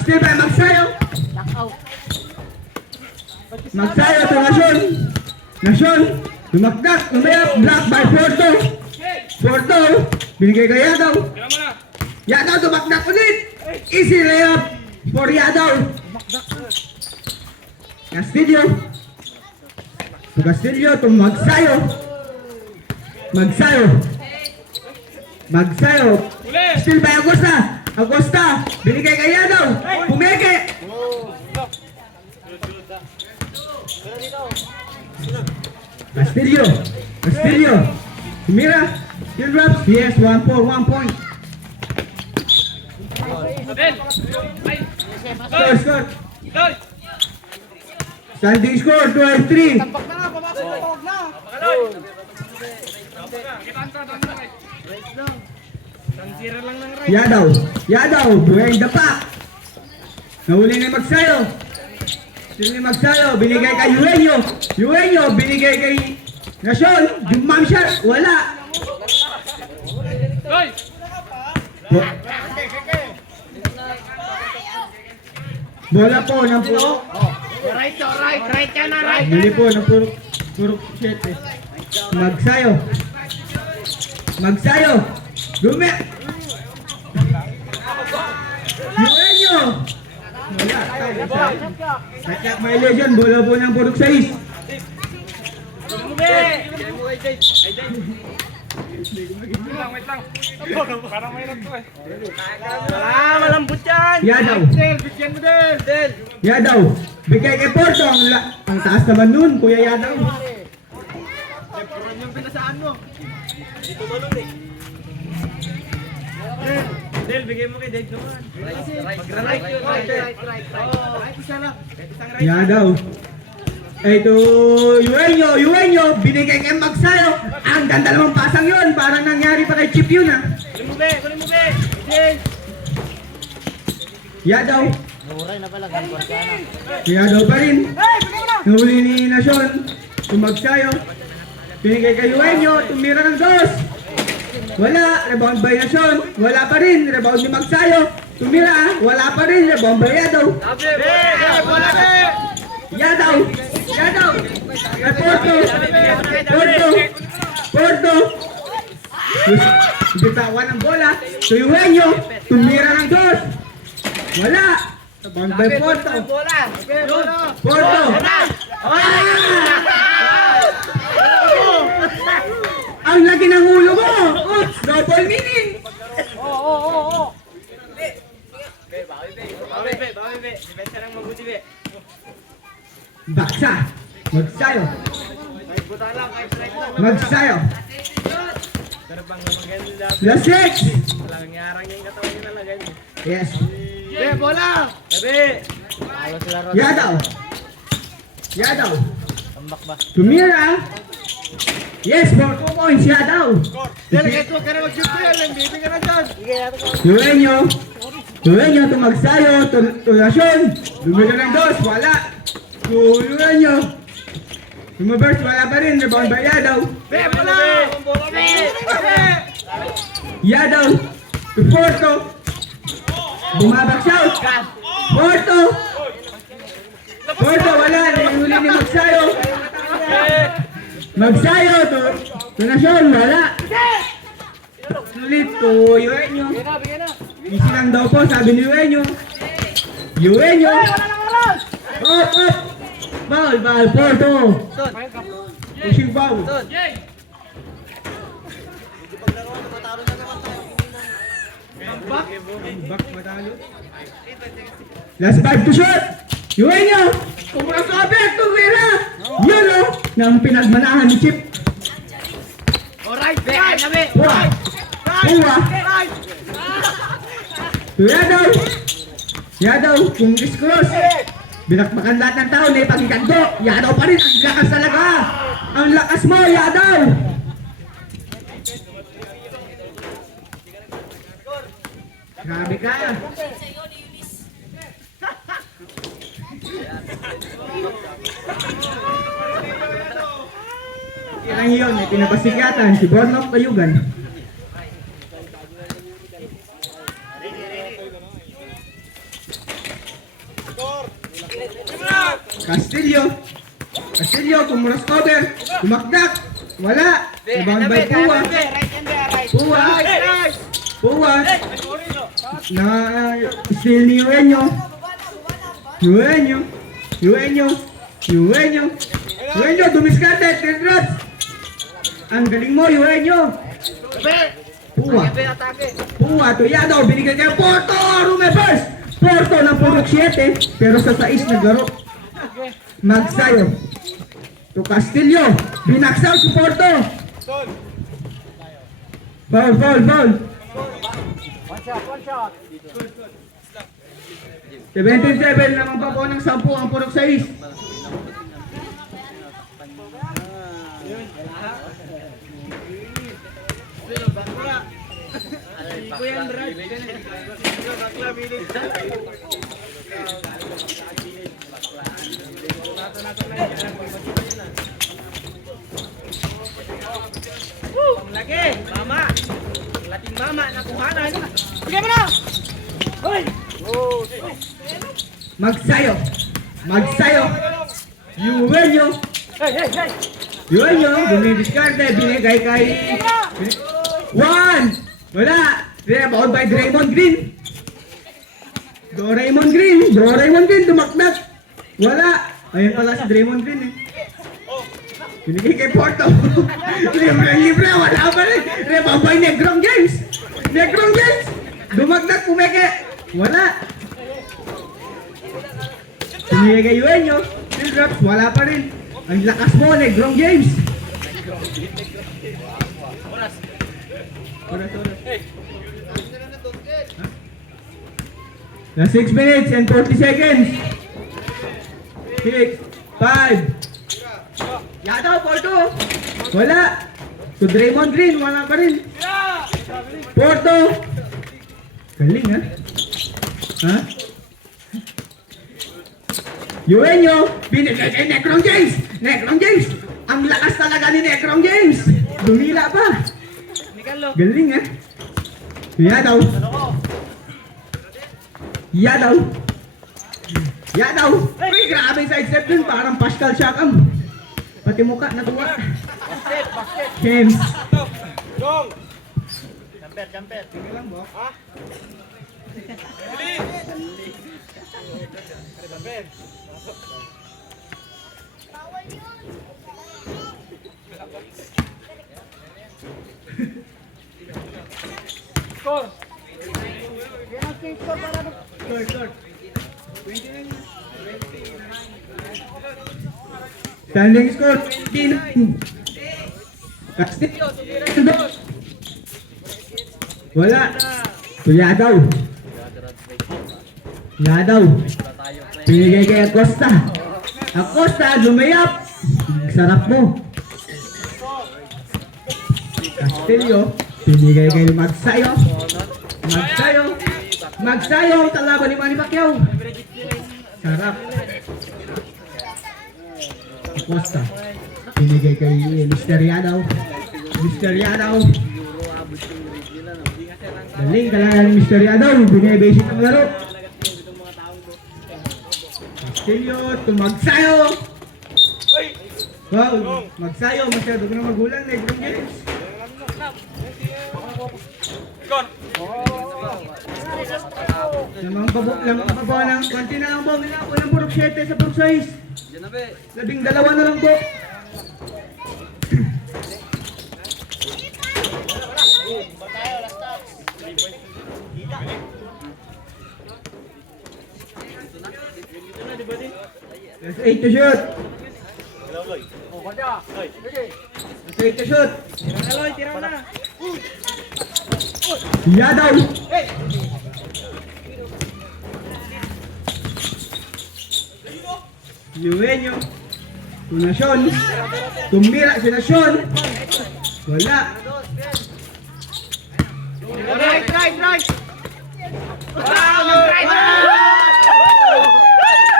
Still by Magsayo. Knockout. Magsayo to Nasyon, dumaktak, umayap, block by Porto, binigay kay Yadaw. Yadaw, dumaktak ulit. Easy layup for Yadaw. Castillo to Magsayo. Still by Acosta, binigay kay Yadaw. Pumeke. Castillo. Mira. Still drops. Yes, 1 point. Score. Standing score, 12-3. Tampak na, pumasok na, tawag na. Sansira lang ng right. Yadaw, buhay the pack. Nahuli na yung Magsayo. Still ni Magsayo, binigay kay Yueño, binigay kay Nasyon, yung mom shot, wala. Bola po ng puro. Right yan na, right. Bili po ng puro 7. Magsayo. Gumi. Yueño. Wala. Sakyak violation, bola po ng puro 6. Wait lang. Parang may to eh. Malambot yan. Bigyan mo din. Yadaw. Bigay kay Porto. Ang taas naman nun, Kuya Yadaw. Yung pinasaan mo. Del, bigay mo kay Dave naman. Mag-right yun. Right, isa lang. Isang right. Yadaw. Ito, Yueño, binigay kay Magsayo. Ang ganda namang pasang yun. Parang nangyari pa kay Chip yun ha. Kunin mo be. Yadaw. Nahuray na pala. Gagawin ka na. Yadaw pa rin. Nahuli ni Nasyon. Magsayo. Binigay kay Yueño. Tumira ng dos. Wala. Rebound by Nasyon. Wala pa rin. Rebound ni Magsayo. Tumira. Wala pa rin. Rebound by Yadaw. Yadaw. Porto. Bitawan ng bola. So Yueño. Tumira ng dos. Wala. Rebound by Porto. Porto. Ang laki ng ulo mo. Oops, double meaning. Bawi be. Depensa lang mabuti be. Baksa. Magsayo. Buta lang, kahit strike lang. Magsayo. Pero pang maganda dapat. Lasik. Walang ngarang yung katawan nyo talaga yun. Yes. Bola. Sabi! Talo sila ron. Yadaw. Tambak ba? Tumira. Yes, 4 points. Yadaw. Delegate mo ka na mag-shoot ko yan. Hindi ka na dyan. Yueño to Magsayo. To Nasyon. Dumila ng dos. Wala. To Yueño. Tumabers. Wala pa rin. Rebound by Yadaw. Bola. Yadaw. To Porto. Bumabak shout. Porto. Wala. Nahuli ni Magsayo. Magsayo to Nasyon. Wala. Sulit to Yueño. Easy lang daw po, sabi ni Yueño. Up. Foul, foul, Porto. Pushing foul. Last 5 to shoot. Yuhay nyo. Kumurang kabit. Tumira. Yun o. Nang pinagmanahan ni Chip. Alright, be, nabi. Puwa. Puwa. Yadaw. Yadaw. Kung discross. Binakbakan lahat ng tao na ipagigando. Yadaw pa rin. Ang lakas talaga. Ang lakas mo, Yadaw. Grabe ka. Yan yun, may pinapasikatan si Bornok Tayugan. Castillo. Castillo, kumuras cover. Tumakdak. Wala. Rebound by Puwa. Puwa. Puwa. Na steal ni Eugenio. Eugenio. Eugenio. Eugenio. Eugenio, dumiskarte. Congrats. Ang galing mo, Eugenio. Puwa. Puwa, to Yadaw. Binigay kay Porto. Rumevers. Porto ng purok 7. Pero sa 6 naglaro. Magsayo. To Castillo. Binaksaw si Porto. Foul, foul, foul. 17-7 naman pa po ng 10 ang purok 6. Lagi, mama. Lating mama na kuhanan. Bigyan mo na. Hoy. Magsayo. Magsayo. Eugenio. Eugenio, dumidiskarte, binigay kay... 1! Wala! Rebound by Draymond Green. Doraemon Green. Doraemon Green, tumakdak. Wala. Ayun pala si Draymond Green eh. Binigay kay Porto. Libre, wala pa rin. Rebound by Negrong James. Negrong James. Dumagdag, pumeke. Wala. Binigay kay Eugenio. Still drops, wala pa rin. Ang lakas mo, Negrong James. Oras. Na 6 minutes and 40 seconds. 6, 5. Yadaw, Porto. Wala. To Draymond Green, wala pa rin. Porto. Galing ha? Ha? Eugenio, binigay kay Negrong James. Negrong James. Ang lakas talaga ni Negrong James. Dumila pa. Galing ha? Yadaw. Yadaw. Yadaw. Uy, grabe sa step dun. Parang Pascal Siakam. Pati mukha, natuwa. James. Jumper. Tingnan lang ba? Score. Short. Standing score 29. Castillo. Wala. Yadaw. Yadaw. Binigay kay Acosta. Acosta, lumayap. Sarap mo. Castillo. Binigay kay Magsayo. Magsayo. Magsayo. Talaban ni Manny Pacquiao. Sarap. Acosta. Binigay kay Mr. Yadaw. Mr. Yadaw. Galing talaga ni Mr. Yadaw. Binibasic ang laro. Castillo to Magsayo. Wow, Magsayo. Masyado ko na magulang. Negrong James. Lamang pa po ng konti na lang po. Walang purok 7 sa purok 6. 12 na lang po. Last 8 to shoot. Last 8 to shoot. Aloy, tira na. Yadaw. Yuenyo. Tunasyon. Tumira si Nasyon. Wala. Right, right, right.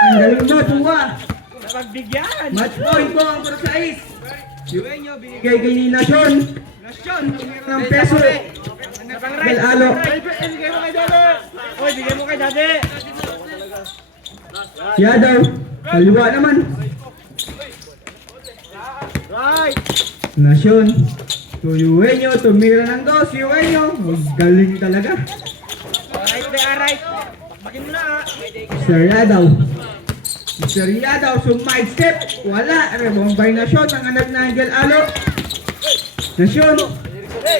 Ang galing mo, Tuwa. Napagbigyan. Match point po ang para sa is. Yuenyo, binigay kay ni Nasyon. Nasyon, tumira ng peso. Del Alo. Bigay mo kay Dade. Oy, bigay mo kay Dade. Yadaw. Kaliwa naman. Right. Nasyon. So, Yuenyo, tumira ng dos. Yuenyo, galing talaga. Right, be, right. Bagin mo na, ah. Mr. Yadaw. Mr. Yadaw, sumide step. Wala. Rebombay Nasyon. Ang anak na Angel Alo. Nasyon.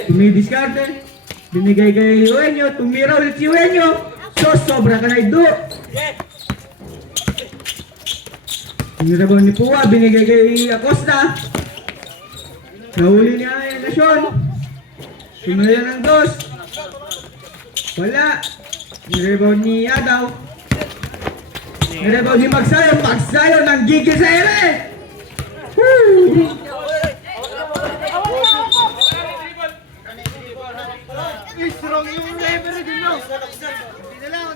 Tumidiskarte. Binigay kay Yuenyo. Tumira ulit si Yuenyo. So, sobra ka na ido. Tinirabaw ni Puwa. Binigay kay Acosta. Nahuli niya yung Nasyon. Tumira ng dos. Wala. Nirebound ni Yadaw. Nirebound ni Magsayo. Magsayo nang gigil sa ere. Woo! Strong yung lever din mo. Tingnan lang.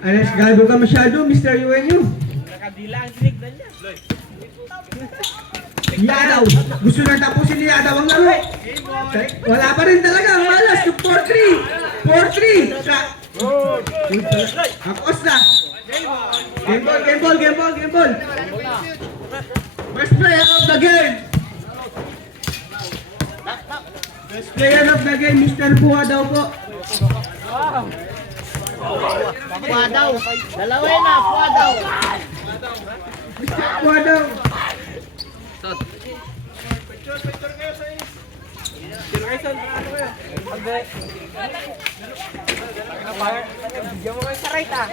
Alas, galbo ka masyado, Mr. Yuenyo. Nakadila ang sinignan niya. Yadaw. Gusto na tapusin ni Yadaw ang laro. Wala pa rin talaga. Ang malas. 4-3. 4-3. Acosta. Game ball, game ball, game ball, game ball. Best player of the game. Best player of the game, Mr. Puha daw po. Puwa daw. Dalawa na, puwa daw. Mr. Puha daw. Tyson, ano kayo? Bigyan mo kayo sa right, ah.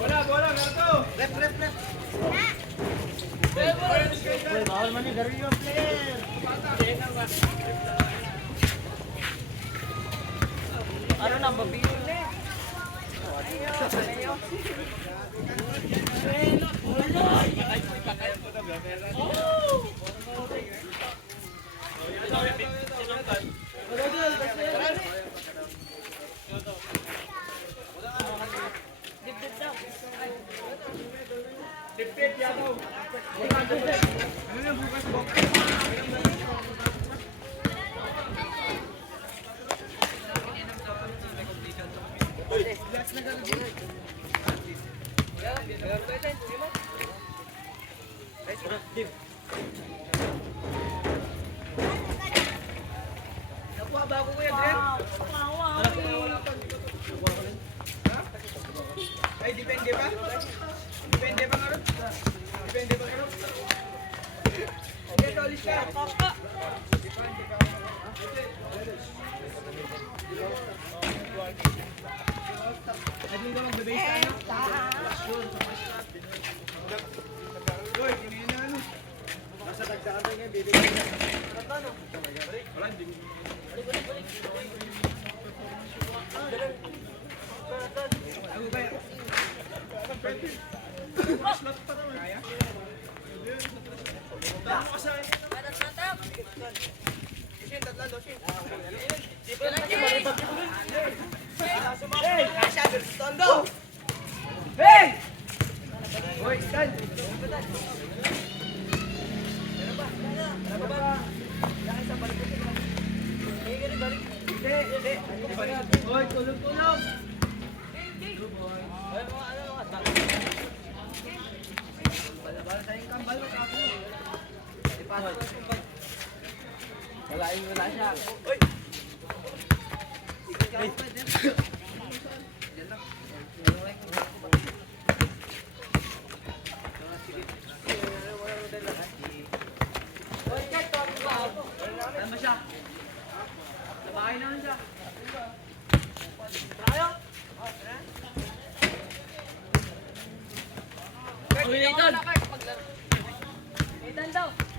Bola, Garto. Rep. Bawal man ni Garillo player. Ano na, babilo na eh. Ay, depende ba? Depende ba nga ron? Depende ba nga ron? Okay, alis ka. Ay, hindi ka magbabase ka, no? Uy, kinin na, ano? Nasa tagsakan tayo ngayon, bibigyan na. Wala, hindi. Ako ba yan? Hey! Hoy, stand! Hoy, tulog-tulog! Wala siya. Tama siya. Sabay naman siya. Tayo. Nathan daw.